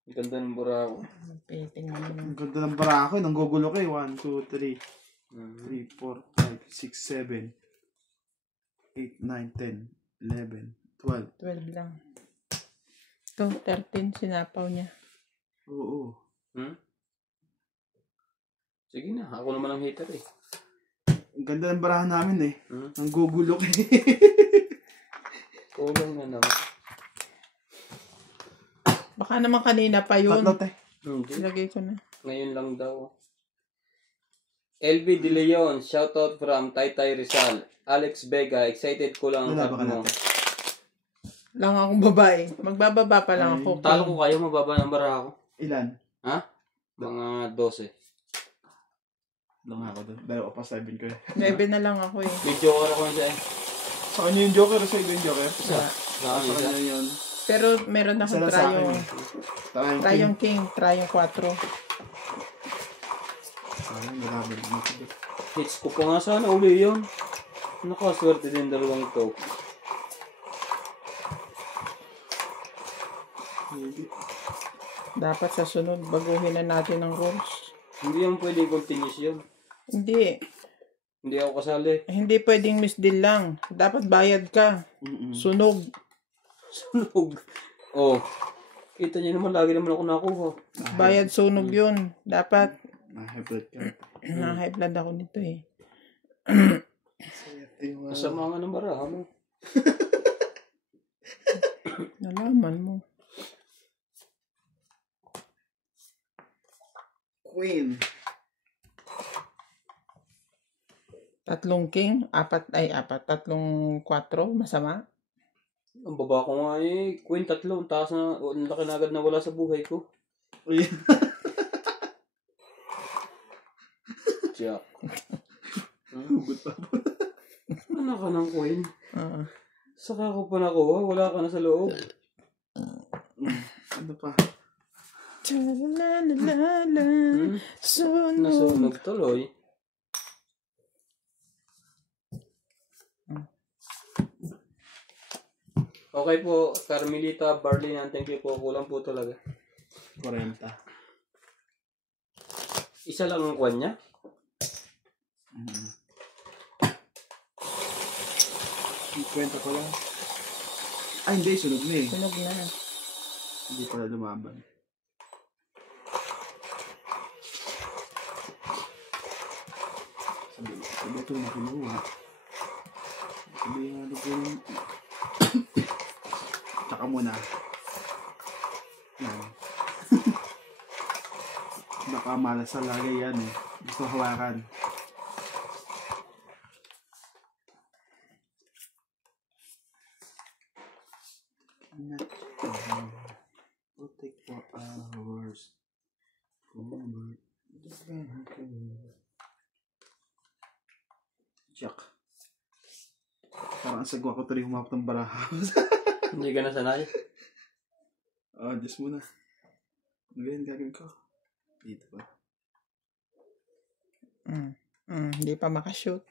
Ang ganda ng bara ko. Tingnan mo. Ang ganda ng barako. Nanggugulo kayo. 1, 2, 3. 3, 4, 5, 6, 7, 8, 9, 10, 11, 12. 12 lang. Ito, 13. Sinapaw niya. Oo. Sige na, ako naman ang hater eh. Ang ganda ng barahan namin eh. Hmm? Nanggugulo kayo. Kulang na naman. Baka naman kanina pa yun. Tatlo te. Hindi. Ilagay ko na. Ngayon lang daw. LB De Leon, shoutout from Taytay Rizal. Alex Vega, excited ko lang ang Wala tag ba ka mo. natin? Lang akong babae. Magbababa pa lang ako. Talo ko kayo, mababa ng bara ko. Ilan? Ha? Mga 12. Lang ako doon. Dahil ako pa 7 ko eh. 9 na lang ako eh. May joker ako dyan. Sa kanya yung Joker o sa iba yung Joker? Isa. Sa Sa akin isa. kanya yun. Pero meron Isa akong lang sa akin. trayong. Tayong Trayong king. Trayong 4. Sayang, marami. Hits ko pa nga sana uli yun. Nakaswerte din dalawang to. Dapat sa sunod, baguhin na natin ang rules. Hindi yan pwede continuous yun. Hindi. Hindi ako kasali. Hindi pwedeng misdeal lang. Dapat bayad ka. Sunog. Sunog. Oh. Kita niyo naman, lagi naman ako nakuha. Bayad sunog yun. Dapat. Na-hybrid ka. Na-high blood ako nito eh. Masama nga ng baraha mo. Nalaman mo. Queen. 3 king, 4, 3, 4, masama. Ang baba ko nga eh. Queen 3. Ang taas na. Ang laki na agad na wala sa buhay ko. Uy. Jack. Hugot pa po. Ano ka ng queen? Oo. Saka ko pa nakuha. Wala ka na sa loob. Ano pa? Cha-la-la-la-la. Sunog. Nasunog tuloy. Okay po, Carmelita Barlinan, thank you po. Kulang po talaga. 40. Isa lang ang kwan niya. Kwenta ko lang. Ay, hindi. Sunog na eh. Sunog na. Hindi pala lumaban. Sabi ito na kinuha. Sabi nga ito po yung... Tsaka muna. Yan. Baka malas sa lagay yan eh. Gusto hawakan. Will take 4 hours. Jack. Parang ang sagwa ko tuloy humapot ng baraha. Hindi ka na sanay. Diyos muna. Ano ganyan gagawin ko? Dito ba? Hindi pa makashoot.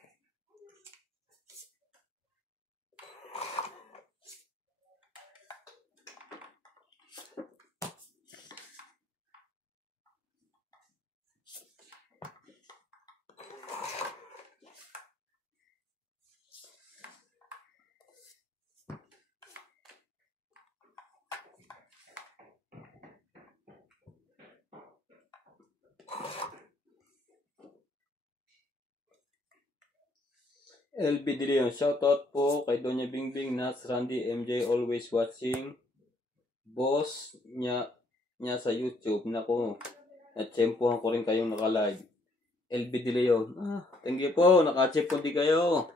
LB De Leon, shoutout po kay Donya Bingbing, Nats, Randy, MJ, always watching. Boss niya sa YouTube. Naku, natsempohan ko rin kayong naka-live. LB De Leon. Thank you po, naka-check po di kayo.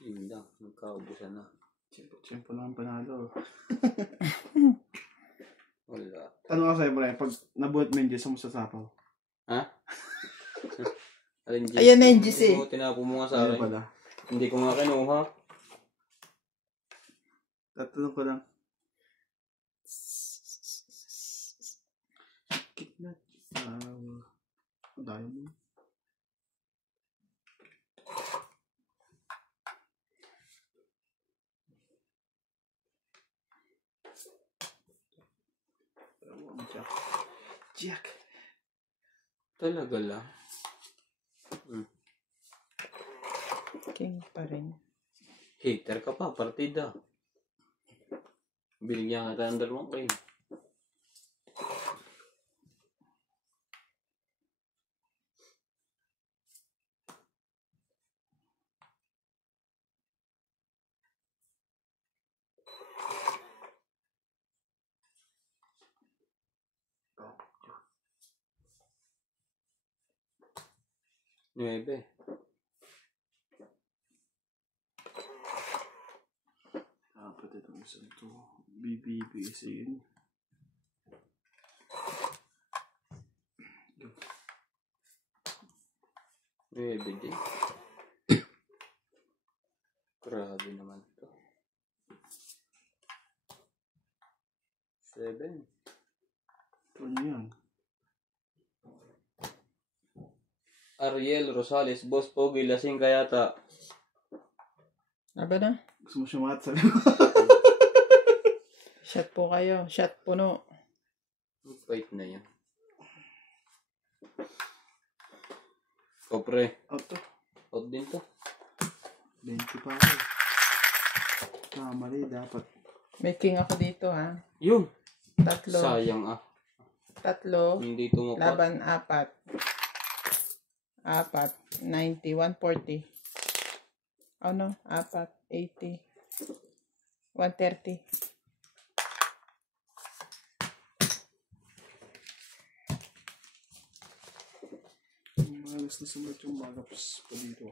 Yun lang, nagkaubusan na. Tiyempo lang ang panalo. Wala. Tanong ako sa'yo, pre, pag nabuhat mo yung Diyos, mo sasapaw? Ha? Alin, Ayan na yung Gis eh. Tinapo mo nga sa Ano akin. pala? Hindi ko nga kinuha. Tatanong ko lang. Kidnap. Dahil mo. Jack. Talaga lang. King pa rin. Hater ka pa, partida. Binigyan ka ng 2K. Nuebe. Dapat itong isang to. BBBSin. Nuebe din. Grabe naman to. 7. Ano yan? Ariel Rosales, Boss Pogi, lasing ka yata. Aba na. Gusto mo siya sa Shot po kayo. Shot puno. Wait na yan. Kopre, Out to. out din to. 20 pa ako. Mali, dapat. May king ako dito ha. Yun. 3. Sayang 3. Hindi tumapat. Laban 4. 90. 140. Ano? 4. 80. 130. Malas na sumunod yung magaps pa dito.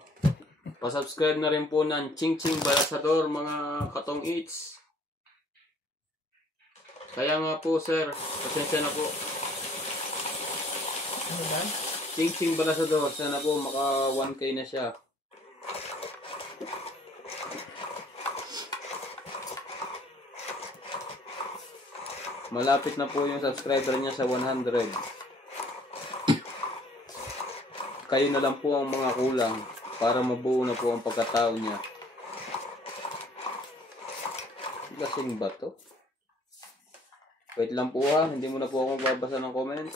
Pa-subscribe na rin po ng Ching Ching Balasador, mga katong eats. Kaya nga po sir, pasensya na po. Ano ba? Ching Ching Balasador, sana po maka 1K na siya. Malapit na po yung subscriber niya sa 100. Kayo na lang po ang mga kulang para mabuo na po ang pagkatao niya. Lasing ba to? Wait lang po ha, hindi mo na po ako magbabasa ng comment.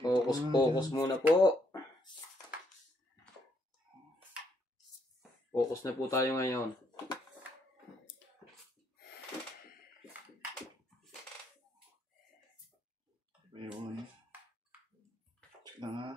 Focus muna po. Focus na po tayo ngayon. Ayun. Check na nga.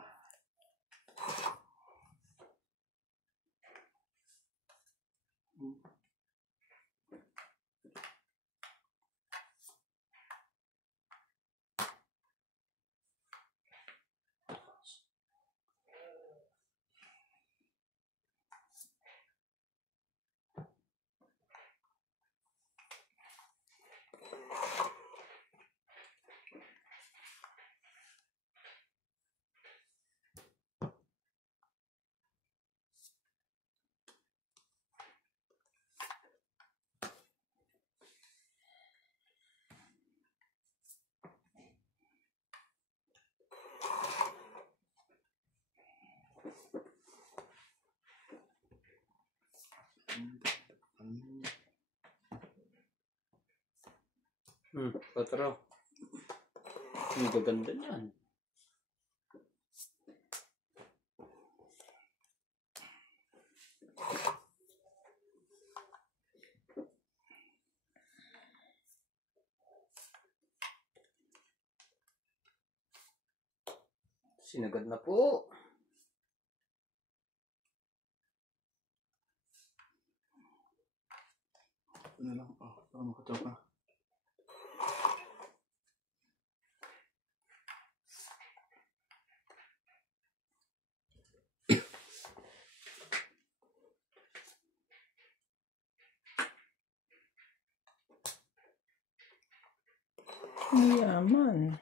Patro. Ang gaganda niyan. Sinagad na po. Ano lang, baka makachoka. Yaman.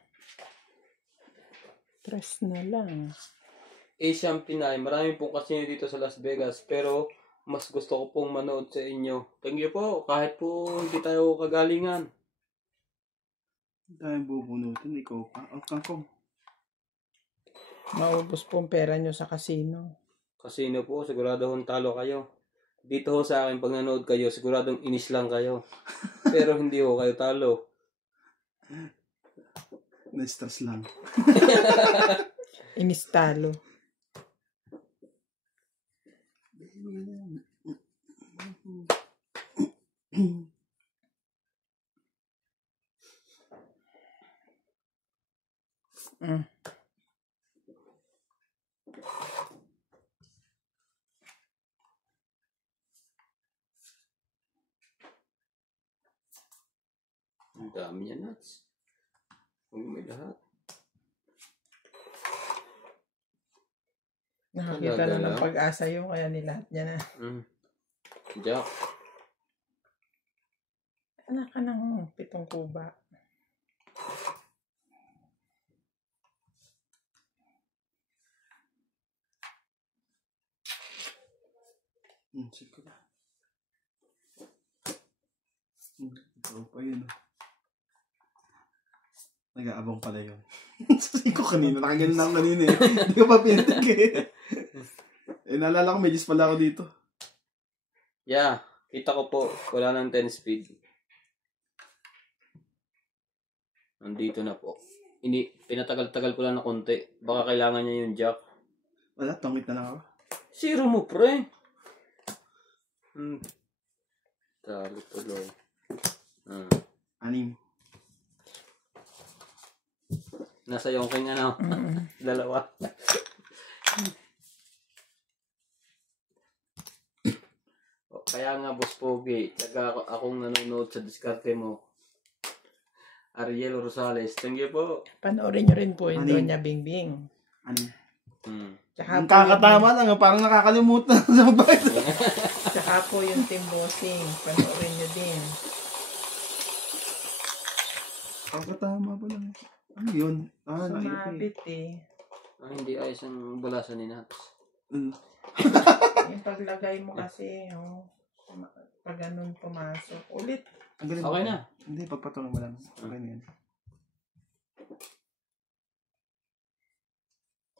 3 na lang. Asian Pinay. Marami pong kasino dito sa Las Vegas. Pero mas gusto ko pong manood sa inyo. Thank you po. Kahit po hindi tayo kagalingan. Hindi tayo bubunutin, ikaw pa. Kangkong. Maubos po ang pera nyo sa casino. Kasino po, sigurado hong talo kayo. Dito ho sa akin, pag nanood kayo, siguradong inis lang kayo. Pero hindi ho kayo talo. Na-stress lang. Inistalo. Mm. Ang dami niya nuts. Huwag may lahat. Nakakita na ng pag-asa yung kaya nilahat niya na. Jack. Anak ka ng 7 kuba. Sige na. Ikaw pa yun. Nag-aabang pala yun. Sabi ko kanina, nakaganon ako kanina eh. Hindi ko pa pinatig eh. Naalala ko, may Diyos pala ako dito. Yeah, kita ko po. Wala ng 10 speed. Nandito na po. Pinatagal-tagal ko lang na konti. Baka kailangan niya yung jack. Wala, tungit na lang ako. Zero mo, pre. Talo tuloy. 6. Nasa yung king ano? Dalawa. Kaya nga, Boss Pogi, taga akong nanonood sa diskarte mo. Ariel Rosales, thank you po. Panoorin nyo rin po yung Ano yun? Doña Bingbing. Tsaka Ang po kakatama lang, parang nakakalimutan sa magbayad. Tsaka po yung Team Bossing. Panoorin nyo din. Kakatama pa lang. Ano yun? Sumabit eh. Hindi ayos ang bulasan ni Nats. Yung paglagay mo kasi, pag ganun pumasok. Ulit. Okay na. Hindi, pagpatulong mo lang. Okay na yan.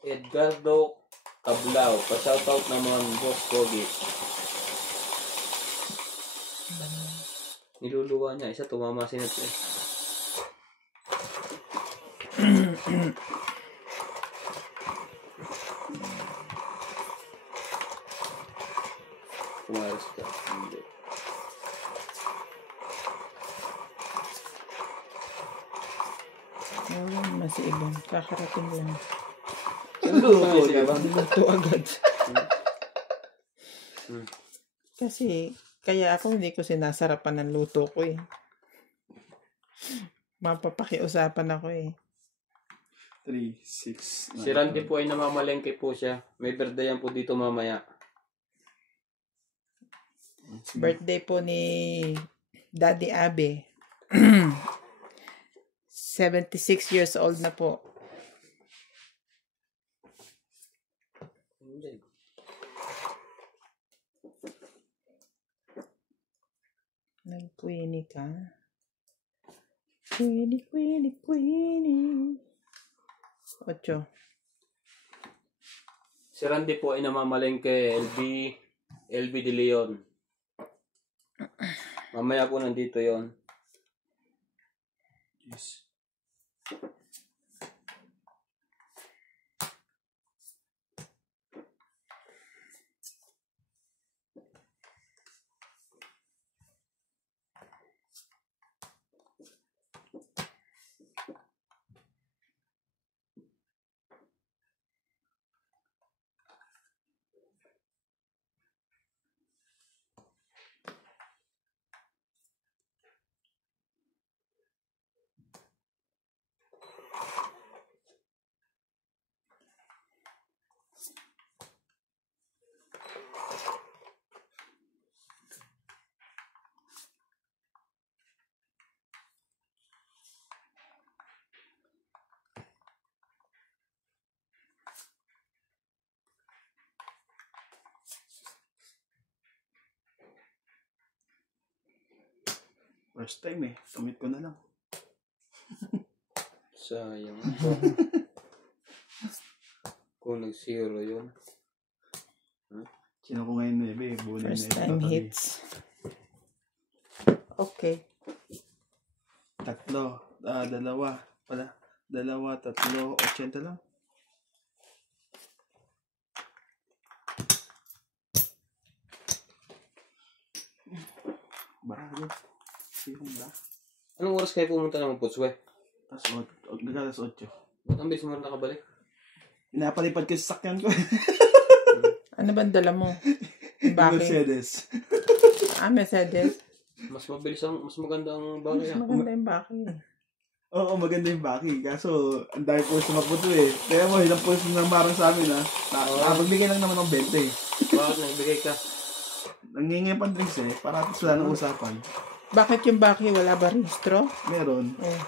Edgardo Cablao, pa-shoutout naman, Boss Pogi. Niluluwa niya, isa tumama si Nats eh. Pumaras ka. Hindi. Mas ibang. Kakarating lang. Diba? Niluto agad. Kasi, kaya ako hindi ko sinasarapan ng luto ko eh. Mapapakiusapan ako eh. 3, 6, 9. Si Randy po ay namamalengke po siya. May birthday yan po dito mamaya. Birthday po ni Daddy Abe. 76 years old na po. Nag-queenie ka? Queenie. 8. Si Randy po ay namamalengke. LB de Leon. Mamaya po nandito yon. Yes. First time eh. Tumit ko na lang. Sayang ito. Kung nag-zero yun. Sino ko ngayon na eh. First time hits. Okay. Tatlo. Dalawa. Pala. Dalawa, tatlo, 80 lang. Barado. Siyong ba? Anong oras kayo pumunta ng Putswe? Nagalas 8. Ba't ang bilis mo rin nakabalik? Pinapalipad ko sa sakyan ko. Ano ba ang dala mo? Bakit? Mercedes. Mercedes. Mas maganda ang bagay. Mas maganda yung bakit. Oo, maganda yung baki. Kaso, ang dami po sa maputo eh. Kaya mo, ilang po nang marang sa amin ha. Nakapagbigay lang naman ng 20 eh. Bakit nagbigay ka? Nangingi pang drinks eh. Para at wala ng usapan. Bakit yung bakit? Wala ba registro? Meron. Oh.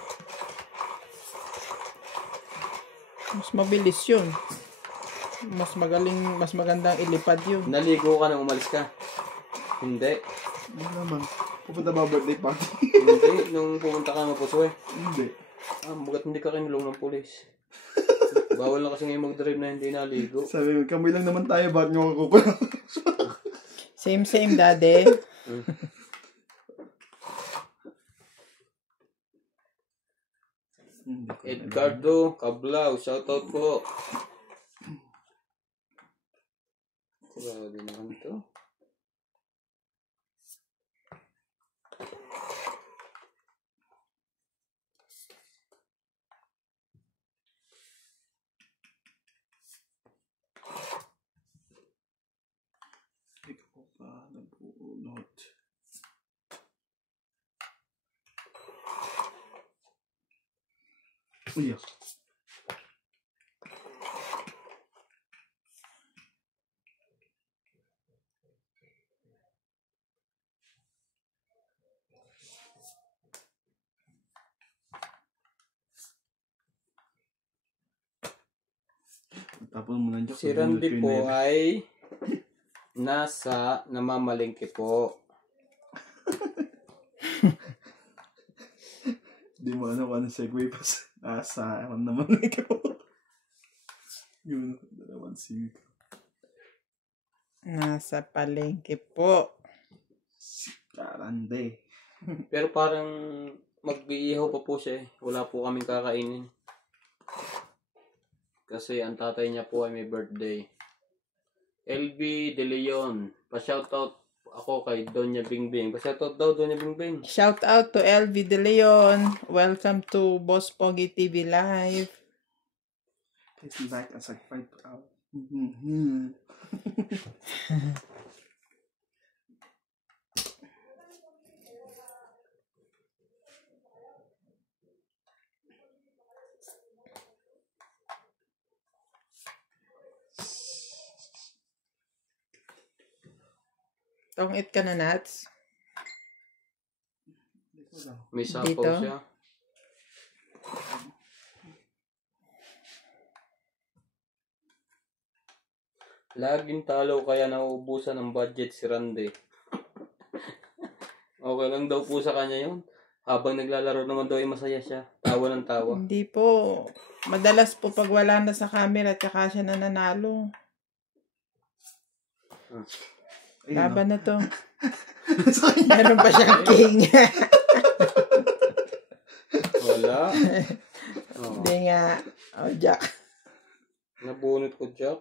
Mas mabilis yun. Mas magandang ilipad yun. Naligo ka nang umalis ka? Hindi. Hindi naman. Pupunta ba birthday party? Hindi. Nung pumunta ka ng Putswe. Hindi. Bagat hindi ka kinulong ng pulis. Bawal na kasi ngayon mag-drive na hindi naligo. Sabi mo, kamay lang naman tayo. Bakit nyo kakukulang? Same, daddy. Edgardo Cablao, shoutout po. Grabe naman to. Ikaw pa nag-uunod. Uy, tapos mo nandiyan. Si Randy po ay nasa namamalengke po. Di mo ano kung anong segue pa sa nasa naman ikaw. Yun, dalawang sige. Nasa palengke po. Si Karande. Pero parang mag-iihaw pa po siya eh. Wala po kaming kakainin. Kasi ang tatay niya po ay may birthday. LB De Leon. Pa-shoutout ako kay Donya Bingbing. Pa-shoutout daw Donya Bingbing. Shout out to LV De Leon. Welcome to Boss Pogi TV Live. It's like as I fight out. Tong-it ka na, Nats. May sapaw Dito? siya. Laging talo kaya nauubusan ng budget si Randy. Okay lang daw po sa kanya yun. Habang naglalaro naman daw ay masaya siya. Tawa ng tawa. Hindi po. Madalas po pag wala na sa camera, tsaka siya nananalo. Laban na to. Meron pa siyang king. Wala. Hindi nga. Oh, Jack. Nabunot ko, Jack.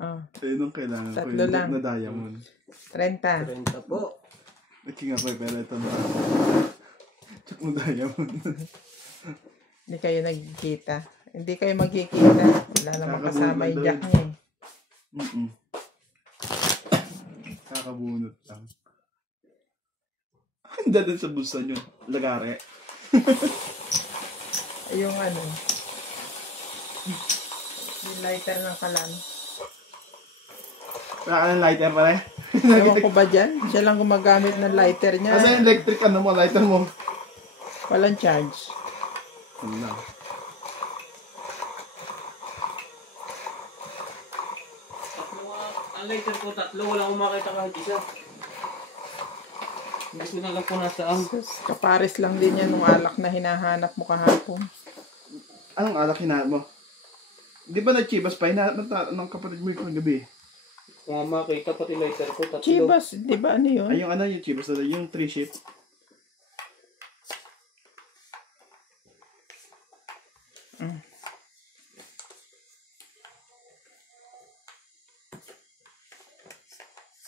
Oh, Ayun ang kailangan ko. Tatlo lang. Na diamond. 30. 30 po. Nagking ako pero ito na. Check mo diamond. Hindi kayo nagkikita. Hindi kayo magkikita. Wala namang kasama yung Jack niya eh. Kakabunot lang. Handa din sa bulsa nyo. Lagare. Yung ano. Yung lighter ng kalan. Wala ka ng lighter pa rin? Ewan ko ba dyan? Siya lang gumagamit ng lighter niya. Kasi electric ano mo, lighter mo. Walang charge. Ano lang. Ang lighter ko, tatlo. Wala akong makita kahit isa. Hindi ko na alam kung nasaan. Kapares lang din yan nung alak na hinahanap mo kahapon. Anong alak hinahanap mo? Di ba na-chibas pa? Hinahanap ng kapatid mo yung gabi. Kung nga makita pati lighter ko, 3. Chivas, di ba ano yun? Ay, yung ano, yung chibas na yung 3 ship.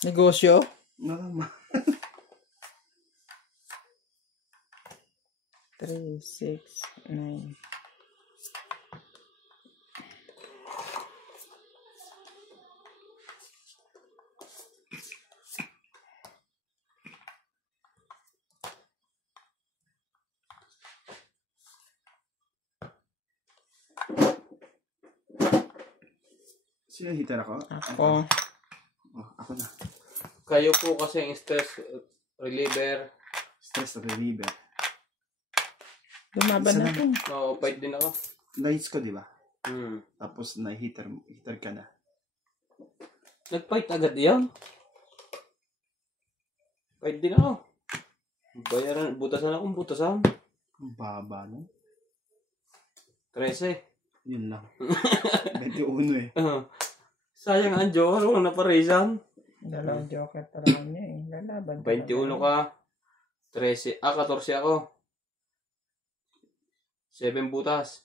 Negosyo? Nakama. 3, 6, 9. Sino yung hitter ako? Ako. Oh, ako na. Kayo po kasi ang stress reliever. Stress reliever. Lumaban Isa na lang. to. No, fight din ako. Lights ko, di ba? Hmm. Tapos na-hitter ka na. Nag-fight agad yan. Fight din ako. Bayaran, butasan akong butasan. Ang baba, no? 13. Yun lang. 21 eh. Sayang ang joker, walang naparisan. Dalawang joker pa lang niya eh. Lalaban. 21 ka. 13. 14 ako. 7 butas.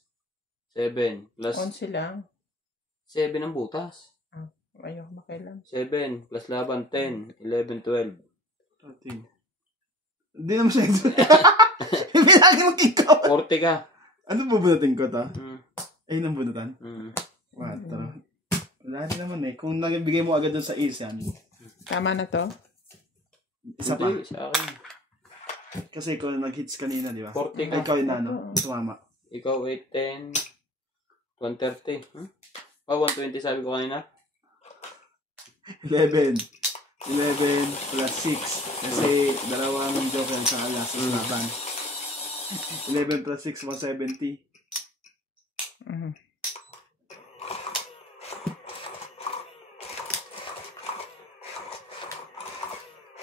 7 plus 11 lang. 7 ang butas. Ayoko makailan. 7 plus laban 10, 11, 12. 13. Hindi naman siya. Bilangin mo ikaw. 40 ka. Ano bubunutin ko to? Mm. Ayun ang bunutan. 4. Wala rin naman eh. Kung nabigay mo agad dun sa isan. Tama na to? Isa pa. Hindi, sa akin. Kasi ikaw nag-hits kanina, di ba? 40 ka. Ay, ikaw yung ano, sumama. Ikaw 8, 10, 130. Oh, 120 sabi ko kanina. 11. 11 plus 6. Kasi dalawang joker sa alas sa laban. 11 plus 6, 170. Mhm.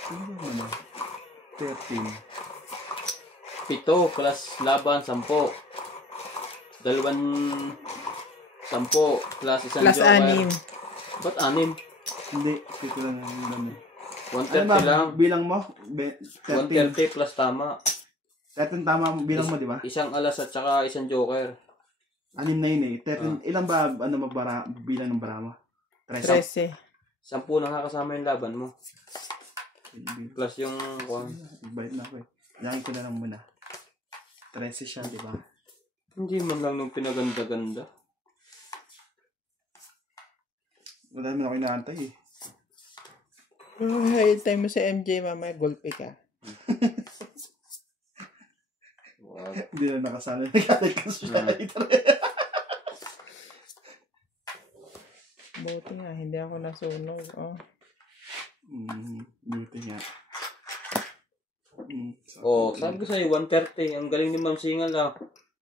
Ano ba naman? 13. 7 plus laban 10. Dalawang 10 plus isang Plus joker. 6. Ba't 6? Hindi, dito lang ang dami. 130 Ano ba, lang. bilang mo? 13. 130 plus tama. 13 tama bilang mo, di ba? Isang alas at saka isang joker. 6 na yun eh. 13, ilan ba bilang ng bara mo? 13. 13. 10 na kasama yung laban mo. Plus yung Bait na ako eh. Laki ko na lang muna. 13 siya, di ba? hindi man lang nung pinaganda-ganda. Wala naman ako inaantay eh. Hintay mo sa MJ, mamaya gulpi ka. Wow. Hindi na nakasala. Nagalit ka sa Buti nga, hindi ako nasunog. Oh. Buti nga. Oh, sabi ko sa'yo, 130. Ang galing ni Ma'am Singal ah.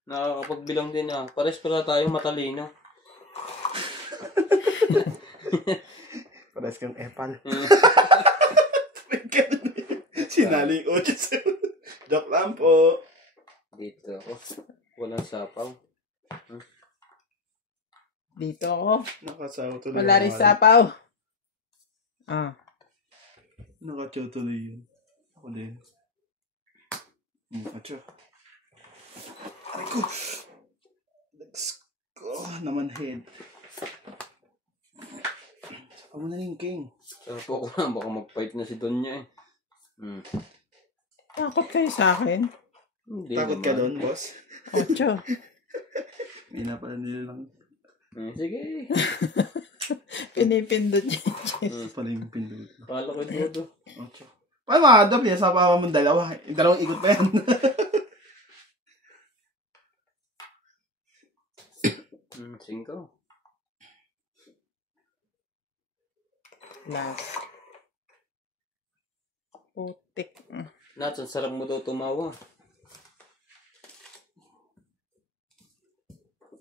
Nakakapagbilang din ah. Pares pala tayo matalino. Pares kang epal. Sinali yung 8. Joke lang po. Dito ako. Walang sapaw. Dito ako. Nakasaw tuloy. Wala rin sapaw. Nakasaw tuloy yun. Ako din. Atyo. Aray ko. Let's go. Naman head. Saka mo na rin, King. Sabi ko na, baka mag-fight na si Donya eh. Takot kayo sa akin. Hindi Takot ka naman. doon, boss? 8. May napala nila lang. Sige. Pinipindot niya. Pala yung pindot. Kala ko ito. Atyo. Paano makadap yan? Sa papa mong dalawa. Yung dalawang ikot pa yan. 5. Last. Putik. Nats, ang sarap mo daw tumawa.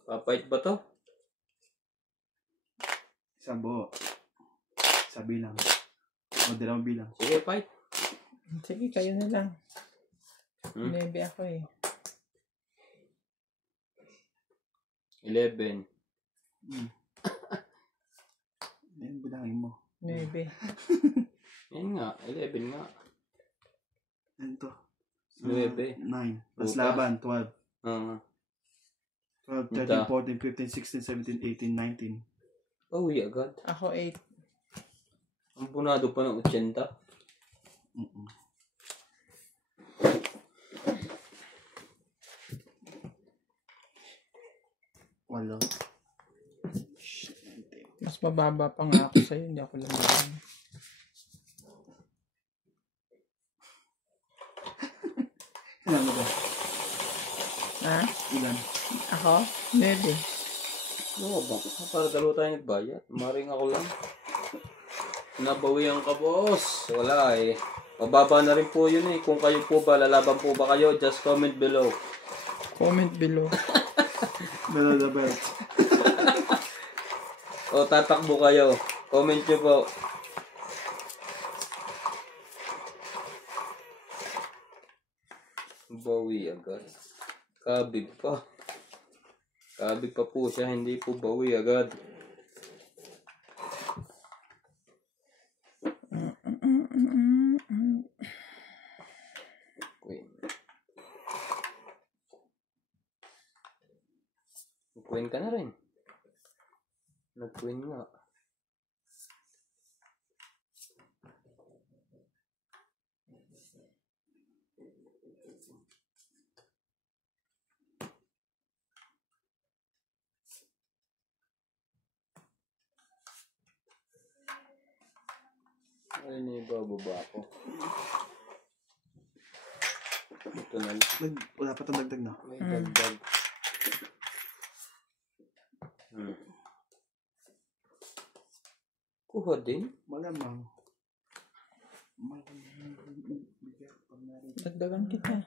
Papait ba to? Isang buo. Sa bilang. O, dalawang bilang. Sige, fight. Sige, kayo na lang. Hmm? 9 ako eh. 11. Yan, bilangin mo. 9. Yan nga, 11 nga. Yan to. 9. 9. Plus Bukas. laban, 12. 12, Ito. 13, 14, 15, 16, 17, 18, 19. Uwi agad. Ako 8. Ang punado pa ng 80. Mm-mm. Walo. Mas mababa pa nga ako sa'yo. Hindi ako lumaban. Ilan mo ba? Ha? Ilan? Ako? 9. Oo ba? Para dalawa tayo nagbayad. Maring ako lang. Nabawian ka, boss. Wala eh. Mababa na rin po yun eh. Kung kayo po ba, lalaban po ba kayo? Just comment below. Comment below. Below the belt. O tatakbo kayo. Comment nyo po. Bawi agad. Kabig pa. Kabig pa po siya. Hindi po bawi agad. Queen. Queen ka na rin. Nag-queen nga. Ay, nibababa ako. Ito na. Wala pa itong dagdag na. May dagdag. Kuha din? Malamang. Dagdagan kita.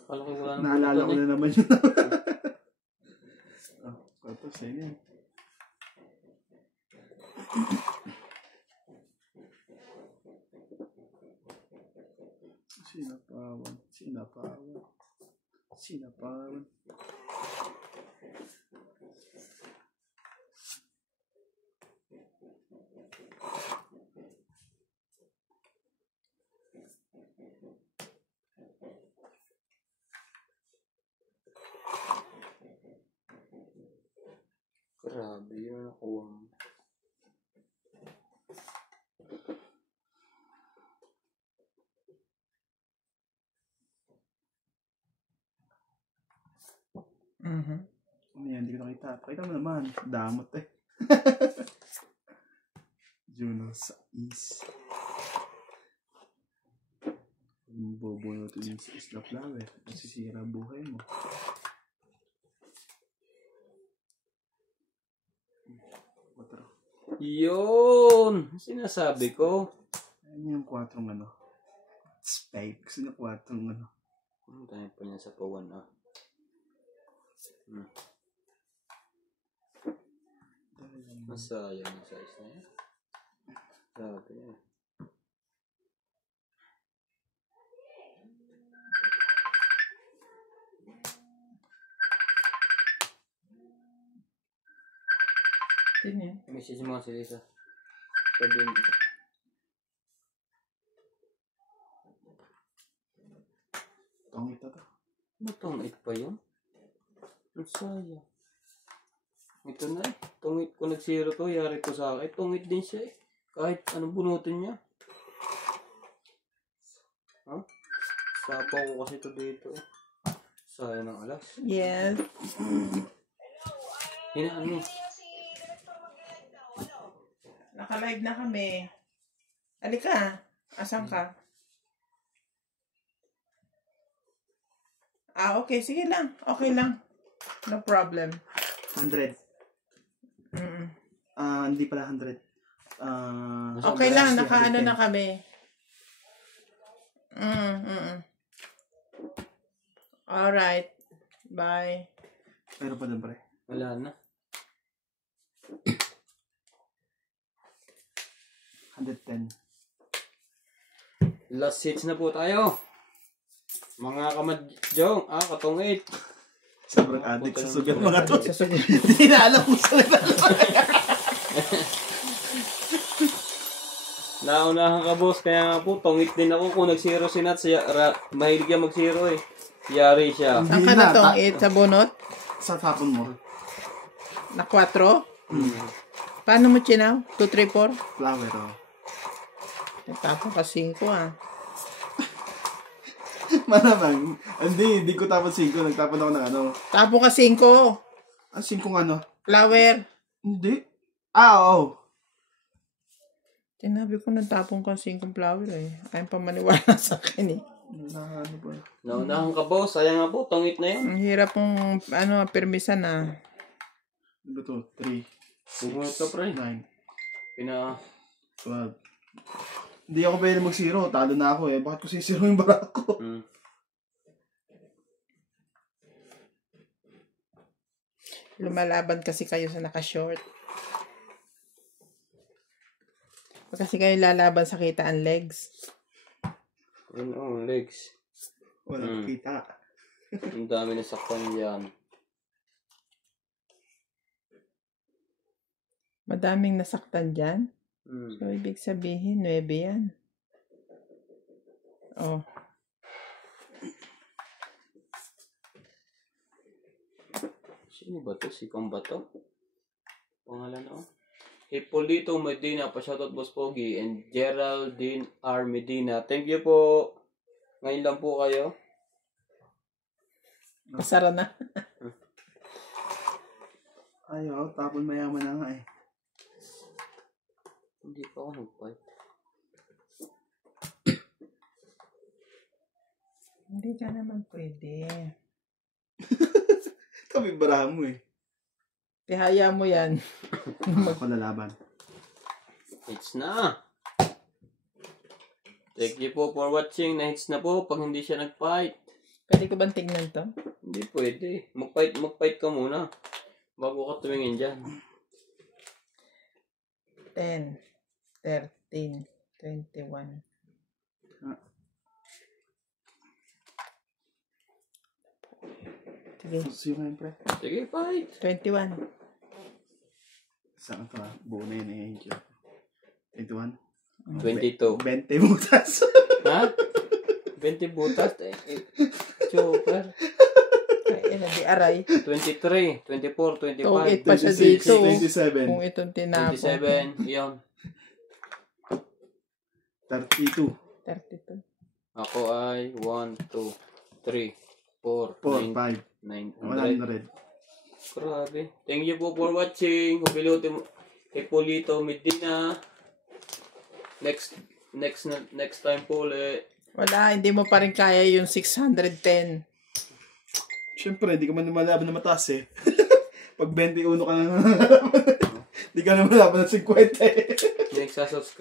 Akala ko wala Naalala ko na naman yun. Tapos yan. Sinapawan. Sinapawan. Sinapawan. Grabe yun nakuha mo. Ano yan? Hindi ko nakita. Pakita mo naman. Damot eh. Juno sa is. Yung bobo natin sa isla flower. Nasisira buhay mo. Otro. Yun! Sinasabi ko. Ano yung 4 ano? Spike. Gusto niya 4 ano? Ang tayo pa niya sa pawan ah. Masayang na size na yan. Grabe yan. Tingin. Message mo si Lisa. Sabi mo. Tongit na to. Matungit pa yun? Ang sayang. Ito na eh. Tungit ko nag-zero to. Yari ko sa akin. Tungit din siya eh. Kahit anong bunutin niya. Ha? Sapaw ko kasi to dito eh. Sayang ng alas. Yes. Hinaan mo. Naka-live na kami. Halika. Asan ka? Okay. Sige lang. Okay lang. No problem. 100. Hindi pala 100. Okay lang. 60, Naka-ano 110. na kami. Alright. Bye. Pero pa doon pre. Wala na. 110. Last hits na po tayo. Mga kamadjong. Katungit. Sobrang addict sa sugat mga to. Sa sugat. Hindi na alam kung saan na. Naunahan ka, boss. Kaya nga po, tungit din ako kung nag-zero si Nat. Mahilig yan mag-zero eh. Yari siya. Saan ka na tong 8 sa bunot? Sa tapon mo. Na 4? Paano mo chinaw? 2, 3, 4? Flower, oh. Nagtapo ka 5 ah. Malamang. Hindi ko tapon 5. Nagtapon ako ng ano. Tapo ka 5. 5 ano? Flower. Hindi. Oo. Tinabi ko nagtapon ka 5 flower eh. Ayaw pa maniwala sa akin eh. Ano ba? Naunahan ka, boss. Sayang nga po, tungit na yun. Ang hirap pong permisan ah. Ano ba to? 3, Tungit ka, pre. 9, Pina... 12. Hindi ako pwede mag-zero. Talo na ako eh. Bakit ko sisiro yung barak ko? Lumalaban kasi kayo sa naka-short. Pag kasi kayo lalaban sa kitaan legs. Legs. Walang kita. Ang dami na saktan yan. Madaming nasaktan dyan. So, ibig sabihin, 9 yan. Oh. Sino ba to? Si Kong ba to? Pangalan ako? Hipolito Medina, pa-shoutout Boss Pogi, and Geraldine R. Medina. Thank you po. Ngayon lang po kayo. Pasara na. Ayaw, tapon mayaman na nga eh. Hindi pa ako nag-fight. Hindi ka naman pwede. Kami barahan mo eh. Tihaya mo yan. Palalaban. Hits na. Thank you po for watching. Na-hits na po pag hindi siya nag-fight. Pwede ko bang tignan to? Hindi pwede. Mag-fight ka muna. Bago ka tumingin dyan. 10, 13, 21. Sige, Suyo ngayon, pre. Sige, fight. 21. Saan ka? Buo na yun eh. 21? 22. 20 butas. Ha? 20 butas? Super. Ay, di aray. 23, 24, 25, Tungit pa siya dito. 27. Kung itong tinapon. 27, yun. 32. 32. Ako ay 1, 2, 3, 4, 4, 9, 5. 900. 100. Grabe. Thank you po for watching. Hipolito Medina. Next time po ulit. Wala, hindi mo pa rin kaya yung 610. Siyempre, hindi ka man lumalaban na mataas eh. Pag 21 ka na hindi ka na lumalaban ng 50 eh. Next subscribe.